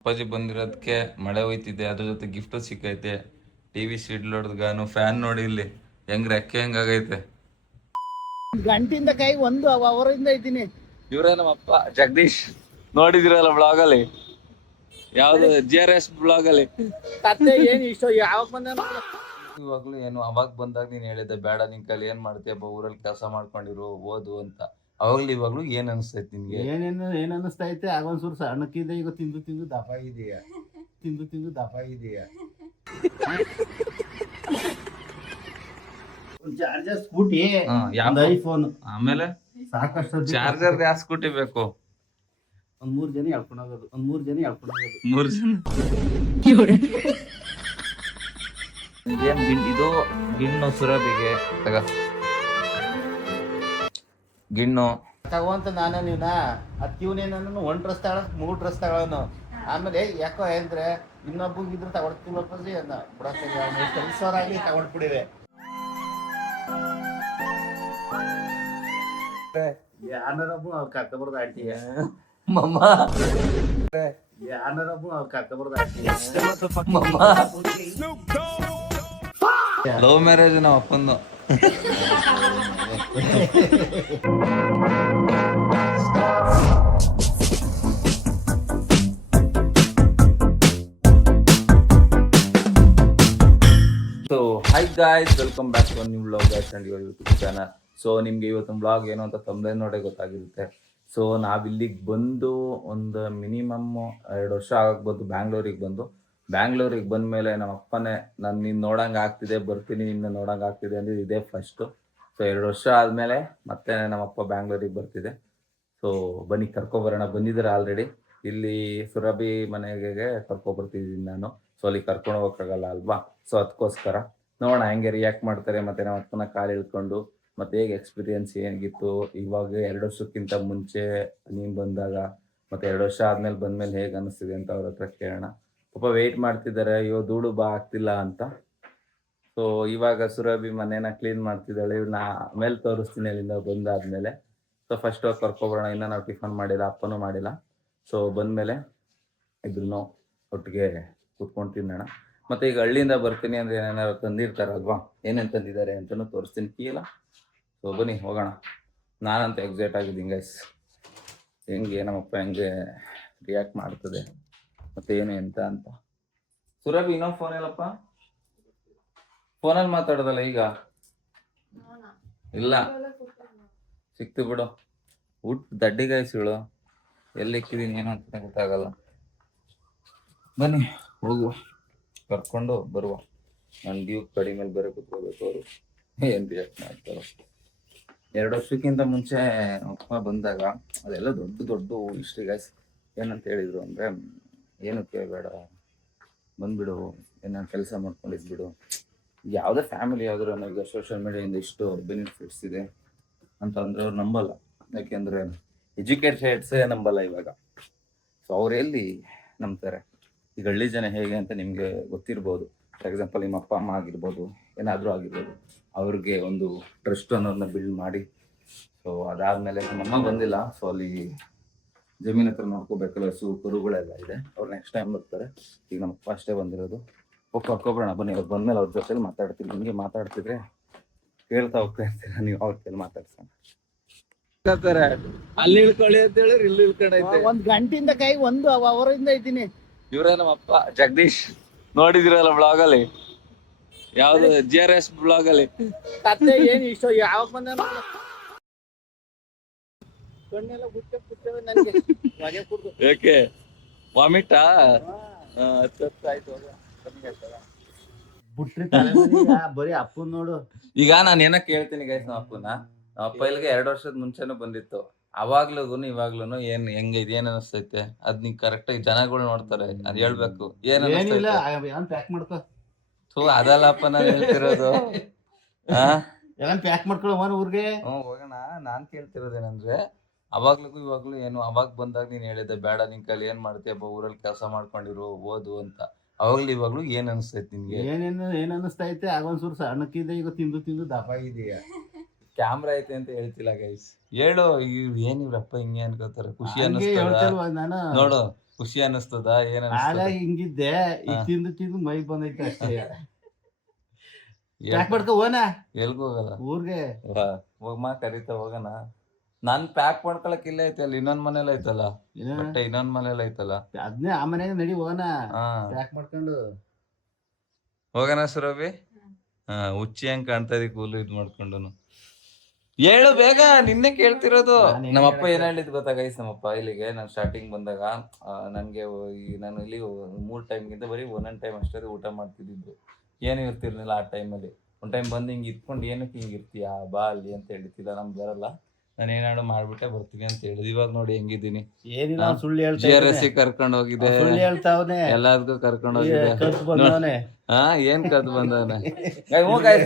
ಅಪ್ಪಾಜಿ ಬಂದಿರೋದಕ್ಕೆ ಮಳೆ ಹೋಯ್ತಿದೆ, ಅದ್ರ ಜೊತೆ ಗಿಫ್ಟ್ ಸಿಕ್ಕೈತೆ. ಟಿವಿ ಶೀಟ್ ಹೊಡ್ದ್ಗಾನು ಫ್ಯಾನ್ ನೋಡಿ ಇಲ್ಲಿ ಹೆಂಗ್ ರೆಕ್ಕೆ ಹೆಂಗಾಗೈತೆ. ಗಂಟಿಂದ ಕೈ ಒಂದು ಅವರಿಂದ ಇದ್ದೀನಿ. ಇವರೇ ನಮ್ಮ ಅಪ್ಪ ಜಗದೀಶ್, ನೋಡಿದಿರಲ್ಲ ಬ್ಲಾಗ್ ಅಲ್ಲಿ, ಯಾವ್ದು GRS ಬ್ಲಾಗ್ ಅಲ್ಲಿ. ಕತ್ತೆ ಏನ್ ಇಷ್ಟ ಯಾವಾಗ ಬಂದ ಇವಾಗ್ಲೂ ಏನು ಅವಾಗ ಬಂದಾಗ ನೀನ್ ಹೇಳಿದ್ದೆ ಬೇಡ ನಿನ್ ಕೈಲಿ ಏನ್ ಮಾಡ್ತೀಯಪ್ಪ, ಊರಲ್ಲಿ ಕೆಲಸ ಮಾಡ್ಕೊಂಡಿರು ಓದು ಅಂತ. ಅವಾಗ್ಲೂ ಇವಾಗ್ಲೂ ಏನ್ ಅನಿಸ್ತೈತಿ ನಿನ್ಗೆ? ಏನ್ ಅನಿಸ್ತಾ ಐತೆ? ಆಗೊಂದ್ಸೂರು ಸಣ್ಣಕ್ಕಿದೆ, ಈಗ ತಿಂದು ತಿಂದು ದಪ್ಪ ಇದೆಯಾ, ತಿಂದು ತಿಂದು ದಪ್ಪ ಇದೆಯಾ. ಚಾರ್ಜರ್ ಸ್ಕೂಟಿ, ಐಫೋನ್, ಆಮೇಲೆ ಸಾಕಷ್ಟು ಚಾರ್ಜರ್ ಯಾವ ಸ್ಕೂಟಿ ಬೇಕು? ಒಂದ್ 3 ಜನ ಹೇಳ್ಕೊಂಡು ಹೋಗೋದು, 3 ಜನ. 3 ಜನ. ಏನ್ ಇದು ಗಿಣ್ಣು ಸುರಭಿಗೆ ತಗ, ಗಿಣ್ಣು ತಗೋಂತ ನಾನು ನೀವ್ನ ಅತ್ತಿವನೇನು 1 ಡ್ರೆಸ್ ತಗೊಳ 3 ಡ್ರೆಸ್ ತಗೊಳನು. ಆಮೇಲೆ ಯಾಕೋ ಅಂದ್ರೆ ಇನ್ನೊಬ್ಬಗಿದ್ರು ತಗೊಳ್ತೀವಿ ಅನ್ನ ಬಿಡೋರಾಗಿ ತಗೊಂಡ್ಬಿಡಿವೆ. ಯಾರೊಬ್ಬ ಅವ್ರು ಕರ್ಕೊಬಾರ್ದು ಆಂಟಿಯ ಮಮ್ಮ, ಯಾರೊಬ್ಬ ಅವ್ರು ಕರ್ಕೊಬಾರ್ದು ಆಂಟಿಯ. ಲವ್ ಮ್ಯಾರೇಜ್ ನಮ್ಮ ಅಪ್ಪಂದು. So hi guys, welcome back to new vlog guys and your YouTube channel. So ನಿಮ್ಗೆ ಇವತ್ತೊಂದು ವ್ಲಾಗ್ ಏನು ಅಂತ ತಮ್ಮದೇ ನೋಡೇ ಗೊತ್ತಾಗಿರುತ್ತೆ. ಸೊ ನಾವಿಲ್ಲಿಗೆ ಬಂದು ಒಂದು ಮಿನಿಮಮ್ 2 ವರ್ಷ ಆಗಕ್ಕೆ ಬ್ಯಾಂಗ್ಳೂರಿಗೆ ಬಂದ ಮೇಲೆ ನಮ್ಮ ಅಪ್ಪನೇ ನಾನು ನಿನ್ನ ನೋಡಂಗೆ ಆಗ್ತಿದೆ, ಬರ್ತೀನಿ ನಿನ್ನ ನೋಡಂಗೆ ಆಗ್ತಿದೆ ಅಂದ್ರೆ ಇದೇ ಫಸ್ಟು. ಸೊ 2 ವರ್ಷ ಆದಮೇಲೆ ಮತ್ತೆ ನಮ್ಮಪ್ಪ ಬ್ಯಾಂಗ್ಳೂರಿಗೆ ಬರ್ತಿದೆ. ಸೊ ಬನ್ನಿ ಕರ್ಕೊಬರೋಣ. ಬಂದಿದ್ದಾರೆ ಆಲ್ರೆಡಿ. ಇಲ್ಲಿ ಸುರಭಿ ಮನೆಗೆ ಕರ್ಕೊಬರ್ತಿದ್ದೀನಿ ನಾನು. ಸೊ ಅಲ್ಲಿ ಕರ್ಕೊಂಡು ಹೋಗೋಕ್ಕಾಗಲ್ಲ ಅಲ್ವಾ. ಸೊ ಅದಕ್ಕೋಸ್ಕರ ನೋಡೋಣ ಹೆಂಗೆ ರಿಯಾಕ್ಟ್ ಮಾಡ್ತಾರೆ, ಮತ್ತು ನಮ್ಮ ಅಪ್ಪನ ಕಾಲು ಇಳ್ಕೊಂಡು ಮತ್ತು ಹೇಗೆ ಎಕ್ಸ್ಪೀರಿಯನ್ಸ್ ಏನಿತ್ತು ಇವಾಗ 2 ವರ್ಷಕ್ಕಿಂತ ಮುಂಚೆ ನೀನು ಬಂದಾಗ, ಮತ್ತು 2 ವರ್ಷ ಆದಮೇಲೆ ಬಂದಮೇಲೆ ಹೇಗೆ ಅನ್ನಿಸ್ತಿದೆ ಅಂತ ಅವ್ರ ಹತ್ರ ಕೇಳೋಣ. ಪಾಪ ವೆಯ್ಟ್ ಮಾಡ್ತಿದ್ದಾರೆ, ಅಯ್ಯೋ ಧೂಳು ಬಾ ಆಗ್ತಿಲ್ಲ ಅಂತ. ಸೊ ಇವಾಗ ಸುರಭಿ ಮನೇನ ಕ್ಲೀನ್ ಮಾಡ್ತಿದ್ದಾಳೆ. ನಾ ಆಮೇಲೆ ತೋರಿಸ್ತೀನಿ ಅಲ್ಲಿಂದ ಬಂದಾದ್ಮೇಲೆ. ಸೊ ಫಸ್ಟ್ ಹೋಗಿ ಕರ್ಕೊಬರೋಣ. ಇನ್ನೂ ನಾವು ಟಿಫನ್ ಮಾಡಿಲ್ಲ, ಅಪ್ಪನೂ ಮಾಡಿಲ್ಲ. ಸೊ ಬಂದಮೇಲೆ ಇಬ್ಬರೂ ಒಟ್ಟಿಗೆ ಕೂತ್ಕೊಂಡು ತಿನ್ನೋಣ. ಮತ್ತು ಈಗ ಹಳ್ಳಿಯಿಂದ ಬರ್ತೀನಿ ಅಂದರೆ ಏನೇನಾದ್ರು ತಂದಿರ್ತಾರಲ್ವಾ, ಏನೇನು ತಂದಿದ್ದಾರೆ ಅಂತಲೂ ತೋರಿಸ್ತೀನಿ ಕೀಲ. ಸೊ ಬನ್ನಿ ಹೋಗೋಣ. ನಾನಂತ ಎಕ್ಸೈಟ್ ಆಗಿದ್ದೀನಿ ಗೈಸ್, ಹೆಂಗೆ ನಮ್ಮಪ್ಪ ಹೆಂಗೆ ರಿಯಾಕ್ಟ್ ಮಾಡ್ತದೆ ಮತ್ತು ಏನು ಎಂತ ಅಂತ. ಸುರಭಿ ಇನ್ನೊಂದು ಫೋನ್ ಇಲ್ಲಪ್ಪ, ಫೋನಲ್ಲಿ ಮಾತಾಡೋದಲ್ಲ ಈಗ. ಇಲ್ಲ ಸಿಕ್ತು ಬಿಡು. ದಡ್ಡಿ ಗಾಯ್ಸಿಳು ಎಲ್ಲಿ ಇಕ್ಕಿದೀನಿ ಏನೋ ಅಂತ ಗೊತ್ತಾಗಲ್ಲ. ಬನ್ನಿ ಹೋಗುವ, ಕರ್ಕೊಂಡು ಬರುವ. ನನ್ನ ಡ್ಯೂ ಕಡಿ ಮೇಲೆ ಬೇರೆ ಕೂತ್ಕೋಬೇಕು. ಅವರು ಏನು ರಿಯಾಕ್ಟ್ ಮಾಡ್ತಾರೋ. 2 ವರ್ಷಕ್ಕಿಂತ ಮುಂಚೆ ಅಪ್ಪ ಬಂದಾಗ ಅದೆಲ್ಲ ದೊಡ್ಡ ಹಿಸ್ಟ್ರಿ ಗೈಸ್. ಏನಂತ ಹೇಳಿದ್ರು ಅಂದರೆ, ಏನು ಕೇಳಬೇಡ, ಬಂದುಬಿಡು, ಏನೋ ಕೆಲಸ ಮಾಡ್ಕೊಂಡಿದ್ಬಿಡು. ಯಾವುದೇ ಫ್ಯಾಮಿಲಿ ಯಾವ್ದಾರು ನನಗೆ ಸೋಷಿಯಲ್ ಮೀಡಿಯಾದಿಂದ ಇಷ್ಟು ಬೆನಿಫಿಟ್ಸ್ ಇದೆ ಅಂತಂದ್ರೆ ಅವ್ರು ನಂಬಲ್ಲ. ಯಾಕೆಂದರೆ ಎಜುಕೇಟೆಡ್ಸೇ ನಂಬಲ್ಲ ಇವಾಗ. ಸೊ ಅವ್ರು ಎಲ್ಲಿ ನಂಬ್ತಾರೆ? ಈಗ ಹಳ್ಳಿ ಜನ ಹೇಗೆ ಅಂತ ನಿಮಗೆ ಗೊತ್ತಿರ್ಬೋದು. ಫಾರ್ ಎಕ್ಸಾಂಪಲ್ ನಿಮ್ಮ ಅಪ್ಪ ಅಮ್ಮ ಆಗಿರ್ಬೋದು, ಏನಾದರೂ ಆಗಿರ್ಬೋದು, ಅವ್ರಿಗೆ ಒಂದು ಟ್ರಸ್ಟ್ ಅನ್ನೋದನ್ನ ಬಿಲ್ಡ್ ಮಾಡಿ. ಸೊ ಅದಾದಮೇಲೆ ನಮ್ಮಮ್ಮ ಬಂದಿಲ್ಲ. ಸೊ ಅಲ್ಲಿ ಜಮೀನು ಹತ್ರ ನೋಡ್ಕೋಬೇಕಲ್ಲ, ಕರುಗಳೆಲ್ಲ ಇದೆ. ಅವ್ರು ನೆಕ್ಸ್ಟ್ ಟೈಮ್ ಬರ್ತಾರೆ. ಈಗ ನಮ್ಮಪ್ಪ ಅಷ್ಟೇ ಬಂದಿರೋದು. ಹೋಗಿ ಕರ್ಕೊಬರೋಣ ಬನ್ನಿ. ಅವ್ರು ಬಂದಮೇಲೆ ಅವ್ರ ಜೊತೆಲಿ ಮಾತಾಡ್ತೀನಿ. ಹಿಂಗೆ ಮಾತಾಡ್ತಿದ್ರೆ ಕೇಳ್ತಾ ಹೋಗ್ತಾ ಇರ್ತೀರ ನೀವು, ಅವ್ರ ಕೈಲಿ ಮಾತಾಡ್ಸೋಣ. ಅಲ್ಲಿ ಇಳ್ಕೊಳ್ಳಿ ಅಂತ ಹೇಳಿದ್ರೆ ಇಲ್ಲಿ ಇಳ್ಕೊಂಡೈತೆ. 1 ಗಂಟಿಂದ ಕೈ ಒಂದು ಅವರಿಂದ ಇದ್ದೀನಿ. ಇವರೇ ನಮ್ಮ ಅಪ್ಪ ಜಗದೀಶ್, ನೋಡಿದಿರಲ್ಲ ಬ್ಲಾಗ್ ಅಲ್ಲಿ, ಯಾವ್ದು GRS ಬ್ಲಾಗ್ ಅಲ್ಲಿ. ಕತ್ತೆ ಏನ್ ಇಷ್ಟ ಯಾವಾಗ ಬಂದ ಕಣ್ಣೆಲ್ಲ ಗುಟ್ಟವೆ ನನಗೆ. ಹೊಗೆ ಕುಡ್ದು ಯಾಕೆ ವಾಮಿಟಾ? ಬುಟ್ರಿ ತಲೆ ಮೇಲೆ ಬರೀ ಅಪ್ಪನ್ ನೋಡು. ಈಗ ನಾನು ಏನೋ ಕೇಳ್ತೀನಿ ಗೈಸ್, ನಮ್ಮ ಅಪ್ಪನ. ನಮ್ಮ ಅಪ್ಪ ಇಲ್ಲಿಗೆ 2 ವರ್ಷದ ಮುಂಚೆನೂ ಬಂದಿತ್ತು. ಅವಾಗ್ಲೂ ಇವಾಗ್ಲೂ ಏನ್ ಹೆಂಗೆ ಏನ್ ಅನಿಸ್ತೈತೆ ಅದ್ ನೀ ಕರೆಕ್ಟ್ ಆಗಿ ಜನಗಳು ನೋಡ್ತಾರೆ, ಅದ್ ಹೇಳ್ಬೇಕು. ಏನಿಲ್ಲ, ಪ್ಯಾಕ್ ಮಾಡ್ಕೋ. ಸೊ ಅದಲ್ಲಪ್ಪ ನಾನು ಹೇಳ್ತಿರೋದು. ಎಲ್ಲ ಪ್ಯಾಕ್ ಮಾಡ್ಕೊಳ್ಳೋ ಊರ್ಗೆ. ಹೋಗೋಣ. ನಾನ್ ಕೇಳ್ತಿರೋದೇನಂದ್ರೆ, ಅವಾಗ್ಲೂ ಇವಾಗ್ಲೂ ಏನು ಅವಾಗ ಬಂದಾಗ ನೀನ್ ಹೇಳಿದ್ದೆ ಬೇಡ ನಿನ್ ಕೈಲಿ ಏನ್ ಮಾಡ್ತೀಯಪ್ಪ, ಊರಲ್ಲಿ ಕೆಲಸ ಮಾಡ್ಕೊಂಡಿರು ಓದು ಅಂತ. ಅವಾಗ್ಲೂ ಇವಾಗ್ಲೂ ಏನ್ ಅನಿಸ್ತೈತಿ ನಿನ್ಗೆ? ಏನ್ ಅನಿಸ್ತಾ ಐತೆ? ಆಗೊಂದ್ಸೂರು ಸಣ್ಣಕ್ಕಿದೆ, ಈಗ ತಿಂದು ತಿಂದು ದಪ್ಪ ಇದೆಯಾ, ಕ್ಯಾಮ್ರಾ ಐತೆ ಅಂತ ಹೇಳ್ತಿಲ್ಲ ಗೈಸ್. ಹೇಳು ಏನ್ ಇವ್ರಪ್ಪ ಹಿಂಗೆ ಅನ್ಕೋತಾರೆ, ಖುಷಿ ಹಂಗೆ ಅನ್ನಿಸ್ತದ ಹೇಳ್ತಿಲ್ವಾ ನಾನು ನೋಡು, ಖುಷಿ ಅನ್ನಿಸ್ತದ ಏನ್ ಅನ್ನಿಸ್ತದ? ಹಾಗಾಗಿ ಹಿಂಗಿದ್ದೆ ಈಗ ಹಾ. ತಿಂದು ಮೈ ಬಂದೈತೆ ಅಷ್ಟೇ. ಹೇಳ್- ಪ್ಯಾಕ್ ಮಾಡ್ಕೊ ಹೋನ ಎಲ್ಗ್ ಹೋಗಲ್ಲ? ಊರ್ಗೆ. ಹೋಗಮ್ಮ ಕರೀತಾ ಹೋಗೋಣ. ನಾನ್ ಪ್ಯಾಕ್ ಮಾಡ್ಕೊಳಕ್ ಇಲ್ಲೇ ಐತಲ್ಲ, ಇನ್ನೊಂದ್ ಮನೇಲಿ ಐತಲ್ಲ ಏನ? ಬಟ್ಟೆ, ಇನ್ನೊಂದ್ ಮನೇಲಿ ಐತಲ್ಲ. ಅದ್ನೇ ಆ ಮನೆಗೆ ನಡಿ ಹೋನ ಹಾ ಪ್ಯಾಕ್ ಮಾಡ್ಕೊಂಡು. ಹೋಗೋಣ ಸುರಭಿ. ಹಾ, ಹುಚ್ಚಿ ಹಂಗ್ ಕಾಣ್ತಾ ಇದೀವಿ ಕೂಲು ಇದ್ ಮಾಡ್ಕೊಂಡು. ಹೇಳು ಬೇಗ, ನಿನ್ನೆ ಕೇಳ್ತಿರೋದು. ನಾನೇನ್ ನಮ್ಮಪ್ಪ ಏನ್ ಹೇಳಕ್ಕೆ? ಹೇಳಿದ್ ಗೊತ್ತಾ ಗೈಸ್, ನಮ್ಮಪ್ಪ ಇಲ್ಲಿಗೆ ನಾನು ಸ್ಟಾರ್ಟಿಂಗ್ ಬಂದಾಗ ನನ್ಗೆ ನಾನು ಇಲ್ಲಿ 3 ಟೈಮ್ಗಿಂತ ಬರೀ ಒಂದೊಂದ್ ಟೈಮ್ ಅಷ್ಟೇ ಊಟ ಮಾಡ್ತಿದ್ದು, ಏನು ಇರ್ತಿರ್ಲಿಲ್ಲ ಆ ಟೈಮಲ್ಲಿ. ಒಂದ್ ಟೈಮ್ ಬಂದು ಹಿಂಗ್ ಇಟ್ಕೊಂಡು ಏನಕ್ಕೆ ಹಿಂಗ್ ಇರ್ತೀಯಾ, ಬಾ ಅಲ್ಲಿ ಅಂತ ಹೇಳ್ತಿಲ್ಲ. ನಮ್ಗೆ ಬರಲ್ಲ, ನಾನು ಏನಾದ್ರು ಮಾಡ್ಬಿಟ್ಟೆ ಬರ್ತೀನಿ ಅಂತ ಹೇಳಿದ್. ಇವಾಗ ನೋಡಿ ಹೆಂಗಿದ್ದೀನಿ. ಏನಿಲ್ಲ ಅವ್ನ್ ಸುಳ್ಳು ಹೇಳ್ತಾ GRS ಕರ್ಕೊಂಡ್ ಹೋಗಿದೆ, ಸುಳ್ಳು ಹೇಳ್ತಾವನೆ. ಎಲ್ಲಾರ್ಗು ಕರ್ಕೊಂಡ್ ಹೋಗಿದೆ. ಕತ್ ಬಂದವನೆ. ಹಾ, ಏನ್ ಕದ್ ಬಂದವನೆ?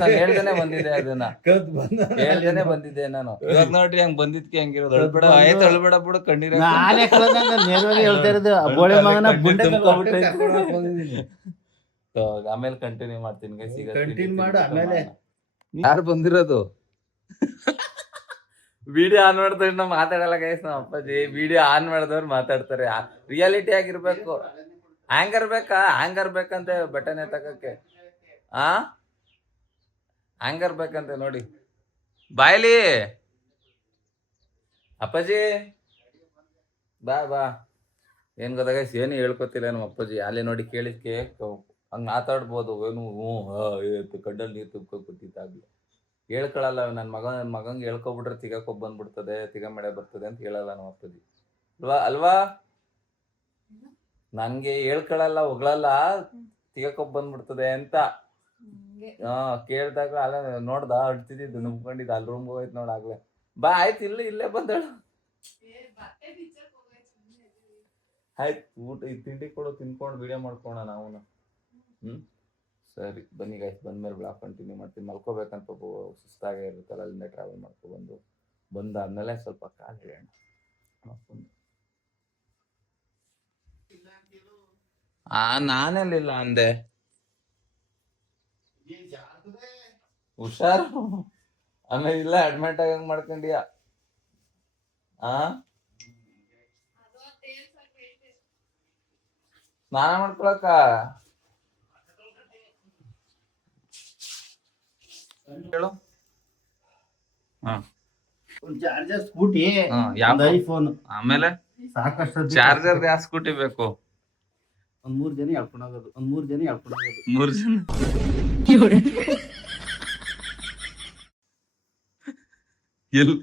ನಾನು ಹೇಳ್ದೇನೆ ಬಂದಿದ್ದೆ, ಅದನ್ನ ಕತ್ ಬಂದ ಹೇಳ್ದೇನೆ ಬಂದಿದ್ದೆ ನಾನು. ಇವಾಗ ನೋಡ್ರಿ ಹಂಗ್ ಬಂದಿದ್ಕೆ ಹೆಂಗಿರೋದು. ಅಳ್ಬೇಡ, ಆಯ್ತು ಅಳ್ಬೇಡ ಬಿಡು, ಕಣ್ಣೀರ ನಾನೇ ನೇರವಾಗಿ ಹೇಳ್ತಾ ಇರೋದು. ಆ ಬೋಳೆ ಮಗನ ಬುಂಡೆ ಆಮೇಲೆ ಕಂಟಿನ್ಯೂ ಮಾಡ್ತೀನಿ guys. ಈಗ Continue ಮಾಡು ಆಮೇಲೆ. ಯಾರು ಬಂದಿರೋದು? ವಿಡಿಯೋ ಆನ್ ಮಾಡಿದ್ರೆ ನಾವು ಮಾತಾಡಲ್ಲ ಗೈಸ್. ನಮ್ಮ ಅಪ್ಪಾಜಿ ವಿಡಿಯೋ ಆನ್ ಮಾಡಿದವ್ರು ಮಾತಾಡ್ತಾರೆ. ರಿಯಾಲಿಟಿ ಆಗಿರ್ಬೇಕು. ಹ್ಯಾಂಗರ್ ಬೇಕಂತೆ ಬಟನ್ ಎತ್ತಕಕ್ಕೆ. ಹ್ಯಾಂಗರ್ ಬೇಕಂತೆ ನೋಡಿ. ಬಾಯ್ಲಿ ಅಪ್ಪಾಜಿ, ಬಾ. ಏನ್ ಗೊತ್ತಾ ಗೈಸ್, ಏನು ಹೇಳ್ಕೊತಿಲ್ಲ ನಮ್ಮ ಅಪ್ಪಾಜಿ. ಅಲ್ಲೇ ನೋಡಿ ಕೇಳಿದ್ಕೆ ಹಂಗ್ ಮಾತಾಡ್ಬೋದು. ಏನು ಕಡ್ಡಲ್ಲಿ ನೀರು ತುಂಬ್ಕೊಟ್ಟಿದ್ದಾಗ್ಲಿ ಹೇಳ್ಕೊಳಲ್ಲ. ನನ್ನ ಮಗಂಗೆ ಹೇಳ್ಕೊಬಿಟ್ರೆ ತಿಗಕೊಬ್ಬ ಬಂದ್ಬಿಡ್ತದೆ, ತಿಗ ಮಳೆ ಬರ್ತದೆ ಅಂತ ಹೇಳಲ್ಲ ನಮ್ಮ ಅಪ್ಪಾಜಿ. ಅಲ್ವಾ? ನನ್ಗೆ ಹೇಳ್ಕೊಳಲ್ಲ, ಹೊಗಳಲ್ಲ, ತಿಗಕೊಬ್ಬ ಬಂದ್ಬಿಡ್ತದೆ ಅಂತ. ಕೇಳ್ದಾಗ ಅಲ್ಲ ನೋಡ್ದ ಅಡ್ತಿದ್ದು ನುಮ್ಕೊಂಡಿದ್ದ, ಅಲ್ಲಿ ರೂಮ್ಗೆ ಹೋಯ್ತು ನೋಡಾಗ್ಲೆ. ಬಾ ಆಯ್ತು, ಇಲ್ಲೇ ಬಂದಳು. ಆಯ್ತು, ಊಟ ತಿಂಡಿ ಕೊಡು, ತಿನ್ಕೊಂಡು ವಿಡಿಯೋ ಮಾಡ್ಕೋಣ ನಾವು. ಸರಿ ಬನ್ನಿ ಗೈಸ್, ಬಂದ್ಮೇಲೆ ಬ್ಲಾಗ್ ಕಂಟಿನ್ಯೂ ಮಾಡ್ತೀನಿ. ಮಲ್ಕೋಬೇಕಂತ ಸುಸ್ತಾಗೇ ಇರುತ್ತಲ್ಲ, ಅಲ್ಲಿಂದ ಟ್ರಾವೆಲ್ ಮಾಡ್ಕೊಬಂದು ಬಂದಾದ್ಮೇಲೆ ಸ್ವಲ್ಪ ಕಾಲು ಹೇಳೋಣ. ನಾನೆಲ್ಲಿಲ್ಲ ಅಂದೆ, ಹುಷಾರು. ಆಮೇಲೆ ಇಲ್ಲ ಅಡ್ಮಿಟ್ ಆಗಂಗ್ ಮಾಡ್ಕೊಂಡಿಯಾ? ಸ್ನಾನ ಮಾಡ್ಕೊಳಕ ಹೇಳು. ಒಂದು ಚಾರ್ಜರ್ ಸ್ಕೂಟಿ, ಯಾವ ಐಫೋನ್, ಆಮೇಲೆ ಸಾಕಷ್ಟು ಚಾರ್ಜರ್ ಯಾವ ಸ್ಕೂಟಿ ಬೇಕು? ಒಂದ್ 3 ಜನ ಹೇಳ್ಕೊಂಡು ಹೋಗೋದು. 3 ಜನ ಎಲ್ಲಿ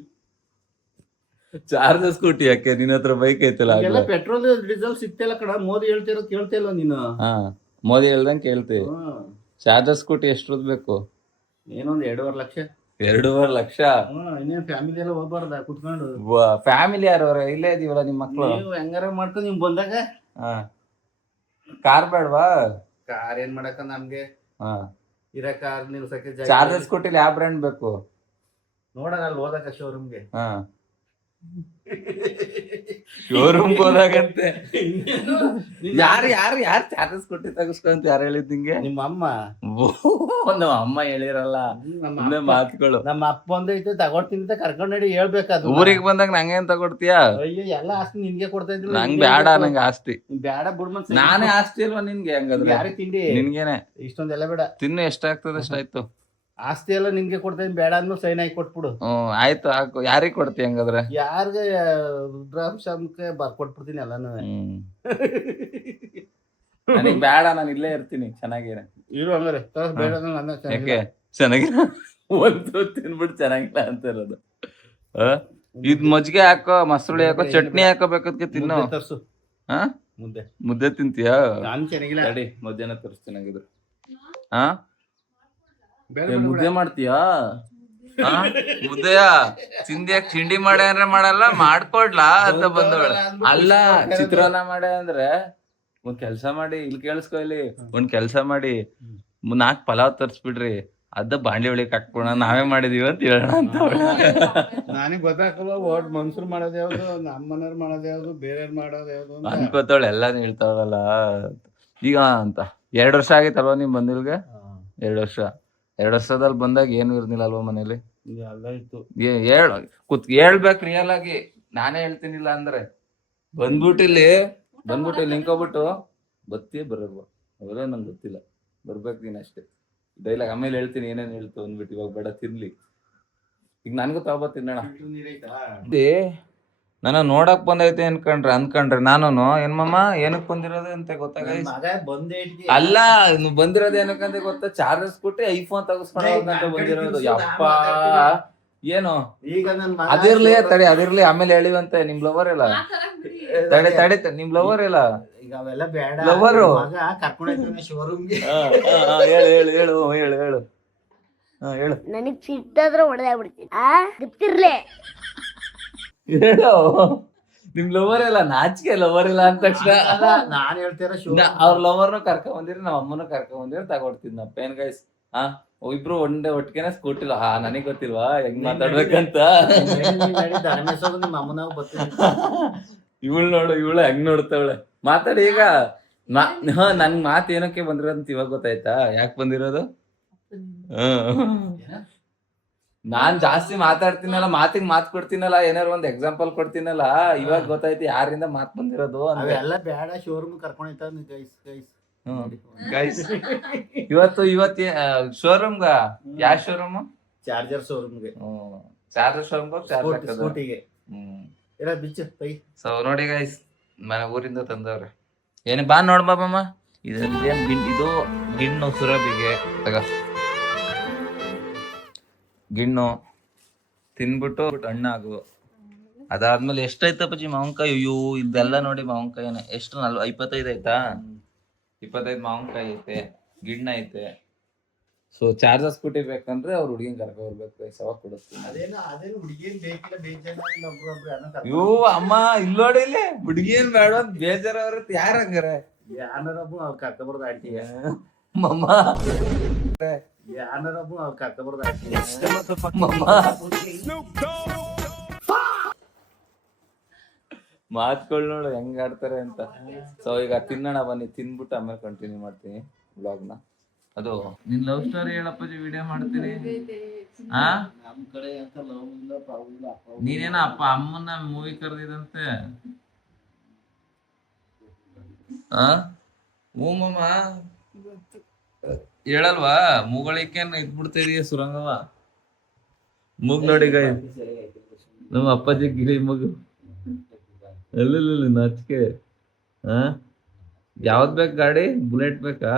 ಚಾರ್ಜರ್ ಸ್ಕೂಟಿ ಯಾಕೆ? ನಿನ್ನ ಹತ್ರ ಬೈಕ್ ಐತಲ್ಲ? ಎಲ್ಲ ಪೆಟ್ರೋಲ್ ಡೀಸೆಲ್ ಸಿಗ್ತಿಲ್ಲ ಕಣ. ಮೋದಿ ಹೇಳ್ತಿರೋದು ಕೇಳ್ತಾ ಇಲ್ಲ ನೀನು. ಮೋದಿ ಹೇಳ್ದಂಗೆ ಕೇಳ್ತೀವಿ. ಚಾರ್ಜರ್ ಸ್ಕೂಟಿ ಎಷ್ಟ್ರದ್ದು ಬೇಕು? ಏನೊಂದ್ 2.5 ಲಕ್ಷ. 2.5 ಲಕ್ಷ? ಇನ್ನೇನ್ ಫ್ಯಾಮಿಲಿ ಎಲ್ಲ ಹೋಗ್ಬಾರ್ದ ಕುತ್ಕೊಂಡು? ಫ್ಯಾಮಿಲಿ ಯಾರು ಇಲ್ಲೇ ಇದೀವಲ್ಲ ನಿಮ್ಮ ಮಕ್ಳು. ನೀವು ಹೆಂಗಾರ ಮಾಡ್ಕೊಂಡು ನಿಮ್ ಬಂದಾಗ ಕಾರ್ ಬೇಡವಾ? ಕಾರ್ ಏನ್ ಮಾಡಕ ನಮ್ಗೆ ಇರ ಕಾರ್ ನಿಲ್ಸಕ್ಕೆ ಜಾಗ. ಚಾರ್ಜರ್ ಸ್ಕೂಟಿಲಿ ಯಾವ ಬ್ರ್ಯಾಂಡ್ ಬೇಕು ನೋಡೋಣ ಅಲ್ಲಿ ಹೋದಾಗ ಶೋರೂಮ್ಗೆ. ಶೋರೂಮ್ ಹೋದಾಗಂತೆ. ಯಾರು ಚಾರ್ಜಸ್ ಕೊಟ್ಟಿ ತಗಸ್ಕೊಂತ ಯಾರು ಹೇಳಿದ್ ನಿಂಗೆ? ನಿಮ್ಮ ಅಮ್ಮ. ನಮ್ಮ ಅಮ್ಮ ಹೇಳಿರಲ್ಲ, ಮಾತುಗಳು. ನಮ್ಮ ಅಪ್ಪ ಒಂದೈತೆ ತಗೊಡ್ತೀನಿ ಅಂತ ಕರ್ಕೊಂಡ್ ನಡಿ ಹೇಳ್ಬೇಕಾದ್ರು. ಊರಿಗೆ ಬಂದಾಗ ನಂಗೇನ್ ತಗೊಡ್ತೀಯಾ? ಅಯ್ಯೋ ಎಲ್ಲ ಆಸ್ತಿ ನಿನ್ಗೆ ಕೊಡ್ತಾ ಇದ್ರು. ನಂಗ್ ಬೇಡ, ನಂಗೆ ಆಸ್ತಿ ಬೇಡ ಬಿಡ್ಮನ್. ನಾನೇ ಆಸ್ತಿ ಅಲ್ವಾ ನಿನ್ಗೆ? ಹಂಗಾದ್ರೆ ಯಾರಿಗೆ ತಿಂಡಿ ನಿನ್ಗೇನೆ. ಇಷ್ಟೊಂದೆಲ್ಲ ಬೇಡ, ತಿನ್ನು ಎಷ್ಟಾಗ್ತದೆ ಅಷ್ಟಾಯ್ತು. ಆಸ್ತಿ ಎಲ್ಲ ನಿನ್ಗೆ ಕೊಡ್ತಾ ಇದ್ದೀನಿ, ಬೇಡ ಅಂದ್ಮೇಲೆ ಸೈನ್ ಹಾಕಿ ಕೊಟ್ಬಿಡು. ಆಯ್ತು ಹಾಕು. ಯಾರಿಗ್ ಕೊಡ್ತಿ ಹಂಗಾದ್ರೆ? ಯಾರಿಗೆ ರುದ್ರಾಂಶಕ್ಕೆ ಬರ್ಕೊಟ್ಬಿಡ್ತೀನಿ ಎಲ್ಲಾನು. ನನಗ್ ಬೇಡ, ನಾನು ಇಲ್ಲೇ ಇರ್ತೀನಿ ಚೆನ್ನಾಗಿರ. ಇರು ಹಂಗಾರೆ. ಬೇಡ ಯಾಕೆ? ಚೆನ್ನಾಗಿರ ಒಂದು ತಿನ್ಬಿಟ್ಟು ಚೆನ್ನಾಗಿಲ್ಲ ಅಂತ ಇರೋದು. ಇದ್ ಮಜ್ಜಿಗೆ ಹಾಕೋ, ಮಸರುಳಿ ಹಾಕೋ, ಚಟ್ನಿ ಹಾಕೋಬೇಕದ್ಕೆ ತಿನ್ನು. ತರ್ಸು ಮುದ್ದೆ ತಿಂತೀಯಾ? ನಾನು ಚೆನ್ನಾಗಿಲ್ಲ. ರೆಡಿ, ಮಧ್ಯಾಹ್ನ ತರಿಸ್ತೀನಿ ಹಂಗಿದ್ರೆ. ಮುದ್ದೆ ಮಾಡ್ತೀಯಾ? ಮುದ್ದೆಯ ತಿಂದಿಯಾಕ ತಿಂಡಿ ಮಾಡೆ ಅಂದ್ರೆ ಮಾಡಲ್ಲ, ಮಾಡ್ಕೊಡ್ಲಾ ಅಂತ ಬಂದವಳ. ಅಲ್ಲ, ಚಿತ್ರಾನ್ನ ಮಾಡೆ ಅಂದ್ರೆ ಒಂದ್ ಕೆಲ್ಸ ಮಾಡಿ, ಇಲ್ಲಿ ಕೇಳಿಸ್ಕೊ, ಇಲ್ಲಿ ಒಂದ್ ಕೆಲ್ಸ ಮಾಡಿ 4 ಪಲಾವ್ ತರ್ಸ್ಬಿಡ್ರಿ, ಅದ ಬಾಂಡಿ ಒಳಗೆ ಹಾಕ್ಬಿಡ, ನಾವೇ ಮಾಡಿದೀವಿ ಅಂತ ಹೇಳೋಣ ಅಂತ. ನನಗ್ ಗೊತ್ತಾಗಲ್ಲ ಓಟ್ ಮನ್ಸೂರ್ ಮಾಡೋದ್ ಯಾವ್ದು, ನಮ್ಮ ಮನೆಯವ್ರು ಮಾಡೋದ್ ಯಾವ್ದು, ಬೇರೆಯವ್ರು ಮಾಡೋದ್ ಯಾವ್ದು ಅನ್ಕೋತಾವಳ. ಎಲ್ಲಾನು ಹೇಳ್ತಾವಲ್ಲ ಈಗ ಅಂತ. 2 ವರ್ಷ ಆಗೈತಲ್ವಾ ನಿಮ್ ಬಂದಿಲ್ಗೆ? 2 ವರ್ಷ. 2 ವರ್ಷದಲ್ಲಿ ಬಂದಾಗ ಏನು ಇರ್ಲಿಲ್ಲ ಅಲ್ವಾ ಮನೇಲಿ? ಎಲ್ಲ ಇತ್ತು. ಹೇಳು ಹೇಳ್ಬೇಕು ರಿಯಲ್ ಆಗಿ, ನಾನೇ ಹೇಳ್ತೀನಿಲ್ಲ ಅಂದ್ರೆ. ಬಂದ್ಬಿಟ್ಟು ಇಲ್ಲಿ ನಿಂಕೋಬಿಟ್ಟು ಬತ್ತೀಯ ಬರಲ್ವಾ ಅವೆಲ್ಲ ನಂಗೆ ಗೊತ್ತಿಲ್ಲ, ಬರ್ಬೇಕು ನೀನ್ ಅಷ್ಟೇ. ಡೈಲಾಗ್ ಆಮೇಲೆ ಹೇಳ್ತೀನಿ ಏನೇನ್ ಹೇಳ್ತು ಅಂದ್ಬಿಟ್ಟು, ಇವಾಗ ಬೇಡ ತಿನ್ಲಿ. ಈಗ ನನ್ಗೂ ತಗೊಬ ತಿನ್ನೋಣ. ನನ್ನ ನೋಡಕ್ ಬಂದೈತೆ ಅನ್ಕೊಂಡ್ರೆ ನಾನು ಏನ್ಮಮ್ಮ ಏನಕ್ ಬಂದಿರೋದು ಅಂತ ಗೊತ್ತಾಗ ಅಲ್ಲ, ಬಂದಿರೋದು ಏನಕ್ಕಂತ ಗೊತ್ತಾ, ಚಾರ್ಜರ್ ಕೊಟ್ಟು ಐಫೋನ್ ತಗಸ್ಕೊಂಡು ಬಂದಿರೋದು. ಯಪ್ಪ ಏನು ಈಗ ಅದಿರ್ಲಿ ತಡಿ, ಅದಿರ್ಲಿ ಆಮೇಲೆ ಹೇಳಿವಂತೆ. ನಿಮ್ ಲವರ್ ಇಲ್ಲ ತಡಿ ನಿಮ್ ಲವರ್ ಇಲ್ಲ ಈಗ ಅವೆಲ್ಲ ಬೇಡ. ಲವರು ಕರ್ಕೊಂಡ್ ಶೋರೂಮ್ಗೆ. ಹೇಳು ಹೇಳು ಹೇಳು ಹೇಳು ಹೇಳು. ನನಗ್ ಸಿಟ್ಟಾದ್ರೆ ಹೊಡೆದಾಗ್ಬಿಡ್ತೀನಿ. ಗೊತ್ತಿರ್ಲಿ ಹೇಳು. ನಿಮ್ ಲವರ್ ಇಲ್ಲ, ನಾಚಿಕೆ ಲವರ್ ಇಲ್ಲ ಅಂದ ತಕ್ಷಣ ನಾನ್ ಹೇಳ್ತೀರ ಅವ್ರ ಲವರ್ನು ಕರ್ಕೊಂಡ್ ಬಂದಿರಿ, ನಮ್ಮ ಅಮ್ಮನೂ ಕರ್ಕೊಂಡ್ ಬಂದಿರಿ, ತಗೊಡ್ತೀನಿ ನಾ. ಪೇನ್ ಗೈಸ್ ಇಬ್ರು ಒಟ್ಟಿಗೆನೆ ಸ್ಕೂಟಿಲ್ಲ. ನನಗ್ ಗೊತ್ತಿಲ್ವಾ ಹೆಂಗ್ ಮಾತಾಡ್ಬೇಕಂತ. ನಿಮ್ಮ ಅಮ್ಮನಾಗ ಬರ್ತೀನಿ. ಇವಳು ನೋಡು, ಇವಳು ಹೆಂಗ್ ನೋಡ್ತಾವಳೆ. ಮಾತಾಡಿ ಈಗ. ನನ್ ಮಾತ್ ಏನಕ್ಕೆ ಬಂದಿರೋದಂತ ಇವಾಗ ಗೊತ್ತಾಯ್ತಾ, ಯಾಕೆ ಬಂದಿರೋದು? ನಾನ್ ಜಾಸ್ತಿ ಮಾತಾಡ್ತೀನಲ್ಲ, ಮಾತಿಗೆ ಮಾತ್ ಕೊಡ್ತೀನಲ್ಲ, ಏನಾರು ಒಂದ್ ಎಕ್ಸಾಂಪಲ್ ಕೊಡ್ತೀನಲ್ಲ, ಇವಾಗ ಗೊತ್ತಾಯ್ತು ಯಾರಿಂದ ಮಾತ್ ಬಂದಿರೋದು. ಅವೆಲ್ಲ ಬೇಡ, ಶೋರೂಮ್ ಕರ್ಕೊಂಡ್ ಗೈಸ್ ಇವತ್ತು ಶೋರೂಮ್ಗ ಯಾವ ಶೋರೂಮ್? ಚಾರ್ಜರ್ ಶೋರೂಮ್ಗೆ. ಚಾರ್ಜರ್ ಶೋರೂಮ್ ಸ್ಕೂಟಿಗೆ. ಸೊ ನೋಡಿ ಗೈಸ್, ಮನೆ ಊರಿಂದ ತಂದವ್ರೆ. ಏನ್ ಬಾ ನೋಡ್ ಬಾಬಮ್ಮ, ಇದು ಗಿಣ್ಣು ಸುರಬಿಗೆ ತಗ. ಗಿಣ್ಣು ತಿನ್ಬಿಟ್ಟು ಹಣ್ಣಾಗು. ಅದಾದ್ಮೇಲೆ ಎಷ್ಟಾಯ್ತಪ್ಪಜಿ ಮಾವಿನಕಾಯಿ? ಅಯ್ಯೋ ಇದೆಲ್ಲ ನೋಡಿ ಮಾವಿನಕಾಯಿನ ಎಷ್ಟು 25 ಆಯ್ತಾ? 25 ಮಾವಿನಕಾಯಿ ಐತೆ, ಗಿಣ್ಣ ಐತೆ. ಸೊ ಚಾರ್ಜರ್ ಸ್ಕೂಟಿ ಬೇಕಂದ್ರೆ ಅವ್ರ ಹುಡುಗಿನ ಕರ್ಕೊ ಬರ್ಬೇಕು, ಸವ ಕೊಡಿಸ್ತೀನಿ. ಇವು ಅಮ್ಮ ಇಲ್ಲಿ ನೋಡಿ, ಇಲ್ಲಿ ಹುಡುಗಿಯನ್ ಬೇಡ ಅಂತ ಬೇಜಾರವ್ರ ಯಾರ ಹಂಗಾರ ಕರ್ಕೊಬಾರ್ದು ಆಂಟಿ. ಮಮ್ಮ ಕರ್ಕೊಬಾರ್ದು ಆಂಟಿ. ಮಾತ್ಗಳು ನೋಡು ಹೆಂಗ್ ಆಡ್ತಾರೆ ಅಂತ. ಸೊ ಈಗ ತಿನ್ನೋಣ ಬನ್ನಿ, ತಿನ್ಬಿಟ್ಟು ಆಮೇಲೆ ಕಂಟಿನ್ಯೂ ಮಾಡ್ತೀನಿ ವ್ಲಾಗ್ನ. ಅದು ನಿನ್ ಲವ್ ಸ್ಟೋರಿ ಹೇಳಪ್ಪಾಜಿ, ವಿಡಿಯೋ ಮಾಡ್ತೀನಿ. ನಮ್ ಕಡೆ ಅಂತ ಲವ್ ಇಲ್ಲ, ಪಾವು ಇಲ್ಲ. ನೀನೇನ ಅಮ್ಮನ ಮೂವಿ ಕರೆದಿದಂತೆ. ಹ್ಞೂಮ್ಮ ಹೇಳಲ್ವಾ? ಮೂಗಳಿಕೇನ್ ಇದ್ಬಿಡ್ತಾ ಇದೀಯ ಸುರಂಗವ. ಮೂಗ್ ನೋಡಿ ಗೈ, ನಮ್ಮ ಅಪ್ಪಾಜಿ ಗಿಳಿ ಮಗು. ಅಲ್ಲ ನಾಚಿಕೆ. ಯಾವ್ದ್ ಬೇಕು ಗಾಡಿ? ಬುಲೆಟ್ ಬೇಕಾ?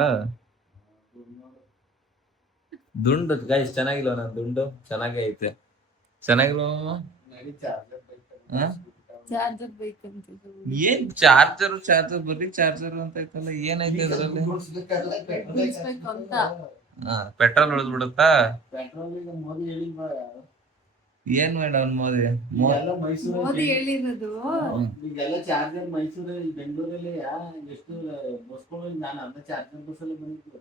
ದುಂಡು ಗೈಸ್ ಚೆನ್ನಾಗಿಲ್ವ? ನನ್ ದುಂಡು ಚೆನ್ನಾಗೇ ಐತೆ. ಚೆನ್ನಾಗಿಲ್ವ? ಏನ್ ಚಾರ್ಜರ್ ಬರೀ ಚಾರ್ಜರ್ ಅಂತ ಐತಲ್ಲ, ಏನೈತೆ ಅದ್ರಲ್ಲಿ? ಪೆಟ್ರೋಲ್ ಉಳಿದ್ಬಿಡುತ್ತಾ? ಏನ್ ಮೇಡ ಅವ್ನ್ ಮೋದಿ ಈಗೆಲ್ಲ ಚಾರ್ಜರ್ ಮೈಸೂರಲ್ಲಿ, ಬೆಂಗಳೂರಲ್ಲಿ ಎಷ್ಟು ಬಸ್ಗಳು. ನಾನು ಅರ್ಧ ಚಾರ್ಜರ್ ಬಸ್ಸಲ್ಲಿ ಬಂದಿದ್ದು.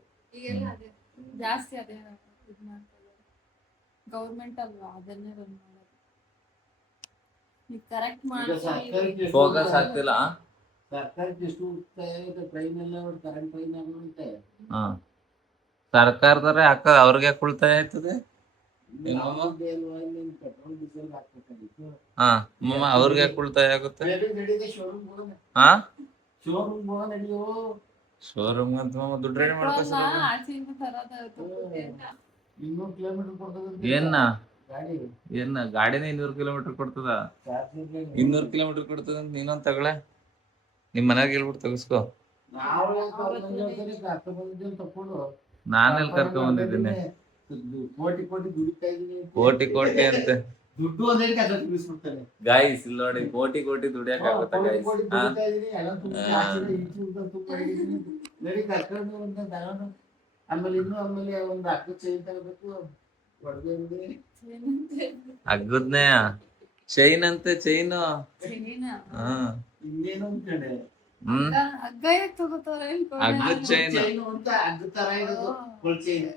ಜಾಸ್ತಿ ಅದೇ ಇದು ಮಾಡ್ತಾರೆ ಗೌರ್ಮೆಂಟ್ ಅಲ್ವಾ, ಅದನ್ನೇ ರನ್ ಮಾಡೋದು. ನೀವು ಕರೆಕ್ಟ್ ಮಾಡಿ ಫೋಕಸ್ ಆಗ್ತಿಲ್ಲ. ಸರ್ಕಾರಕ್ಕೆ ಎಷ್ಟು ಉಳಿತಾಯ ಇದೆ? ಟ್ರೈನ್ ಎಲ್ಲ ಕರೆಂಟ್ ಟ್ರೈನ್ ಆಗುತ್ತೆ. ಸರ್ಕಾರದವ್ರೆ ಹಾಕೋದು, ಅವ್ರಿಗೆ ಉಳಿತಾಯ ಆಯ್ತದೆ. ಪೆಟ್ರೋಲ್ ಡೀಸೆಲ್ ಹಾಕ್ಬೇಕಾಗಿತ್ತು. ಅವ್ರಿಗೆ ಉಳಿತಾಯ ಆಗುತ್ತೆ. ಶೋರೂಮ್ ಅಂತ ದುಡ್ಡು ರೆಡಿ ಮಾಡ್ಕೊ. ಆಚೆಯಿಂದ ತರೋದು 200 ಕಿಲೋಮೀಟರ್ ಕೊಡ್ತದೆ ಏನ ಗಾಡಿನ 200 ಕಿಲೋಮೀಟರ್ ಕೊಡ್ತದ? 200 ಕಿಲೋಮೀಟರ್ ಕೊಡ್ತದ ಅಂತ ನೀನೊಂದ್ ತಗೊಳೆ. ನಿಮ್ ಮನ್ಯಾಗ ಹೇಳ್ಬಿಟ್ಟು ತಗಸ್ಕೊ. ನಾನೆಲ್ಲಿ ಕರ್ಕೊಂಡ್ ಬಂದಿದ್ದೀನಿ? ಕೋಟಿ ಅಂತ ದುಡ್ಡು ಗೈಸ್ ಇಲ್ಲಿ ನೋಡಿ, ಕೋಟಿ ದುಡಿಯಕ್ ಆಗುತ್ತಾ ಗೈಸ್? ಆಮೇಲೆ ಒಂದು ಅಕ್ಕ ಚೈನ್ ತಗೋಬೇಕು. ಅಗ್ಗದ್ನೇ ಚೈನ್ ಅಂತೆ, ಚೈನ್. ಇನ್ನೇನು ಅನ್ಕೊಂಡೆ, ಅಗ್ಗದ ಚೈನ್. ಅಗ್ಗ ತರ ಇರೋದು ಫುಲ್ ಚೈನ್.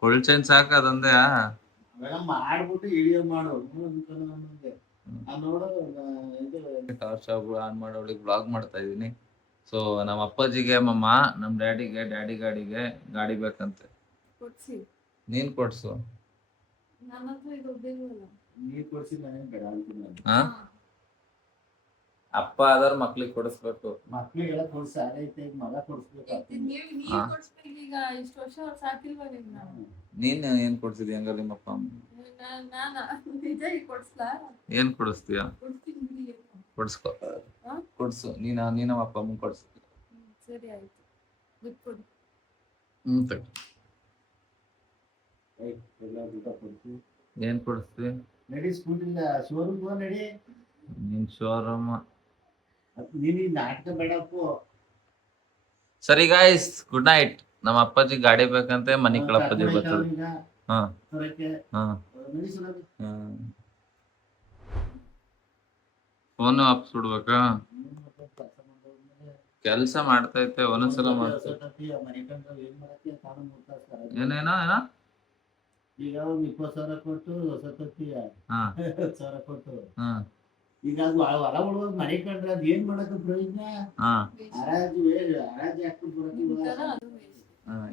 ಫುಲ್ ಚೈನ್ ಸಾಕ ಅದಂದೆ. ಮಾಡ್ಬಿಟ್ಟು ವಿಡಿಯೋ ಮಾಡು. ಕಾರ್ ಶಾಪ್ ಆನ್ ಮಾಡೋಳಿಗೆ ಬ್ಲಾಗ್ ಮಾಡ್ತಾ ಇದೀನಿ. ಸೊ ನಮ್ಮ ಅಪ್ಪಾಜಿಗೆ ಮಮ್ಮ, ನಮ್ ಡ್ಯಾಡಿ ಗಾಡಿಗೆ ಗಾಡಿ ಬೇಕಂತೆ. ನೀನ್ ಕೊಡ್ಸು. ನನ್ನ ಹತ್ರ ಇದು ದುಡ್ಡಿಲ್ವಲ್ಲ. ನೀರ್ ಕೊಡ್ಸಿ ನಾನೇನ್ ಬೇಡ ಅಂತೀನಿ ನಾನು. ಹಾ ಅಪ್ಪ ಆದವ್ರ ಮಕ್ಳಿಗೆ ಕೊಡಿಸ್ಬೇಕು. ಮಕ್ಳಿಗೆಲ್ಲ ಕೊಡ್ಸಿ ಆಗೈತೆ, ಈಗ ಮಗ ಕೊಡ್ಸ್ಬೇಕು. ನೀವ್ ಹಾ. ಕೊಡ್ಸ್ಬೇಕು ಈಗ. ಇಷ್ಟು ವರ್ಷ ಅವ್ರು ಸಾಕಿಲ್ವಾ ನಿಮ್ನ? ನೀನ್ ಏನ್ ಕೊಡ್ಸಿದ್ಯ ಹಂಗಾರೆ ನಿಮ್ಮಪ್ಪ ಅಮ್ಮ? ನಾನ ನಿಜ ಈಗ ಕೊಡ್ಸ್ಲಾ? ಏನ್ ಕೊಡಿಸ್ತೀಯ? ಕೊಡ್ತೀನಿ ಬಿಡಿ. ಕೊಡ್ಸ್ಕೊ. ಹಾ? ಕೊಡ್ಸು. ನೀನ್ ನಮ್ಮ ಅಪ್ಪ ಅಮ್ಮ ಕೊಡ್ಸು. ಸರಿ ಆಯ್ತು, ದುಡ್ಡು ಕೊಡು. ತಗೋ. ಏಯ್, ಎಲ್ಲ ದುಡ್ಡ ಕೊಡ್ಸಿ. ಏನ್ ಕೊಡಿಸ್ತಿ? ನಡಿ ಸ್ಕೂಟಿಂದ ಶೋರೂಮ್ ಹೋಗ್ ನಡಿ. ನಿನ್ ಶೋರೂಮ್. ನೀನ್ ಈ ನಾಟಕ ಬೇಡಪ್ಪು. ಸರಿ ಗಾಯ್ಸ್, ಗುಡ್ ನೈಟ್. ನಮ್ಮ ಅಪ್ಪಾಜಿ ಗಾಡಿ ಬೇಕಂತೆ, ಮನಿ ಕಳಪ್ಪಾಜಿ ಬರ್ತದೆ. ಹಾ ಹಾ ಫೋನ್ ಆಫ್ ಸುಡ್ಬೇಕಾ? ಕೆಲ್ಸ ಮಾಡ್ತೈತೆ, ಒಂದೊಂದ್ಸಲ ಮಾಡ್ತೈತೆ. ಏನೇನೋ ಏನೋ ಈಗ ಒಂದ್ 20,000 ಕೊಟ್ಟು ಸತ್ತತ್ತೀಯ, ಹಾ 10,000 ಕೊಟ್ಟು. ಹಾ ಈಗ ಅದು ಹೊಲ ಉಳುವಾಗ ಮನೆ ಕಂಡ್ರೆ ಅದ್ ಏನ್ ಮಾಡಕ ಪ್ರಯೋಜನ? ಹಾ ಹರಾಜು ಹಾಕ್ಬಿಟ್ಟು ಒಂಥರ ಬರೋದಿಲ್ಲ. ಅದು waste.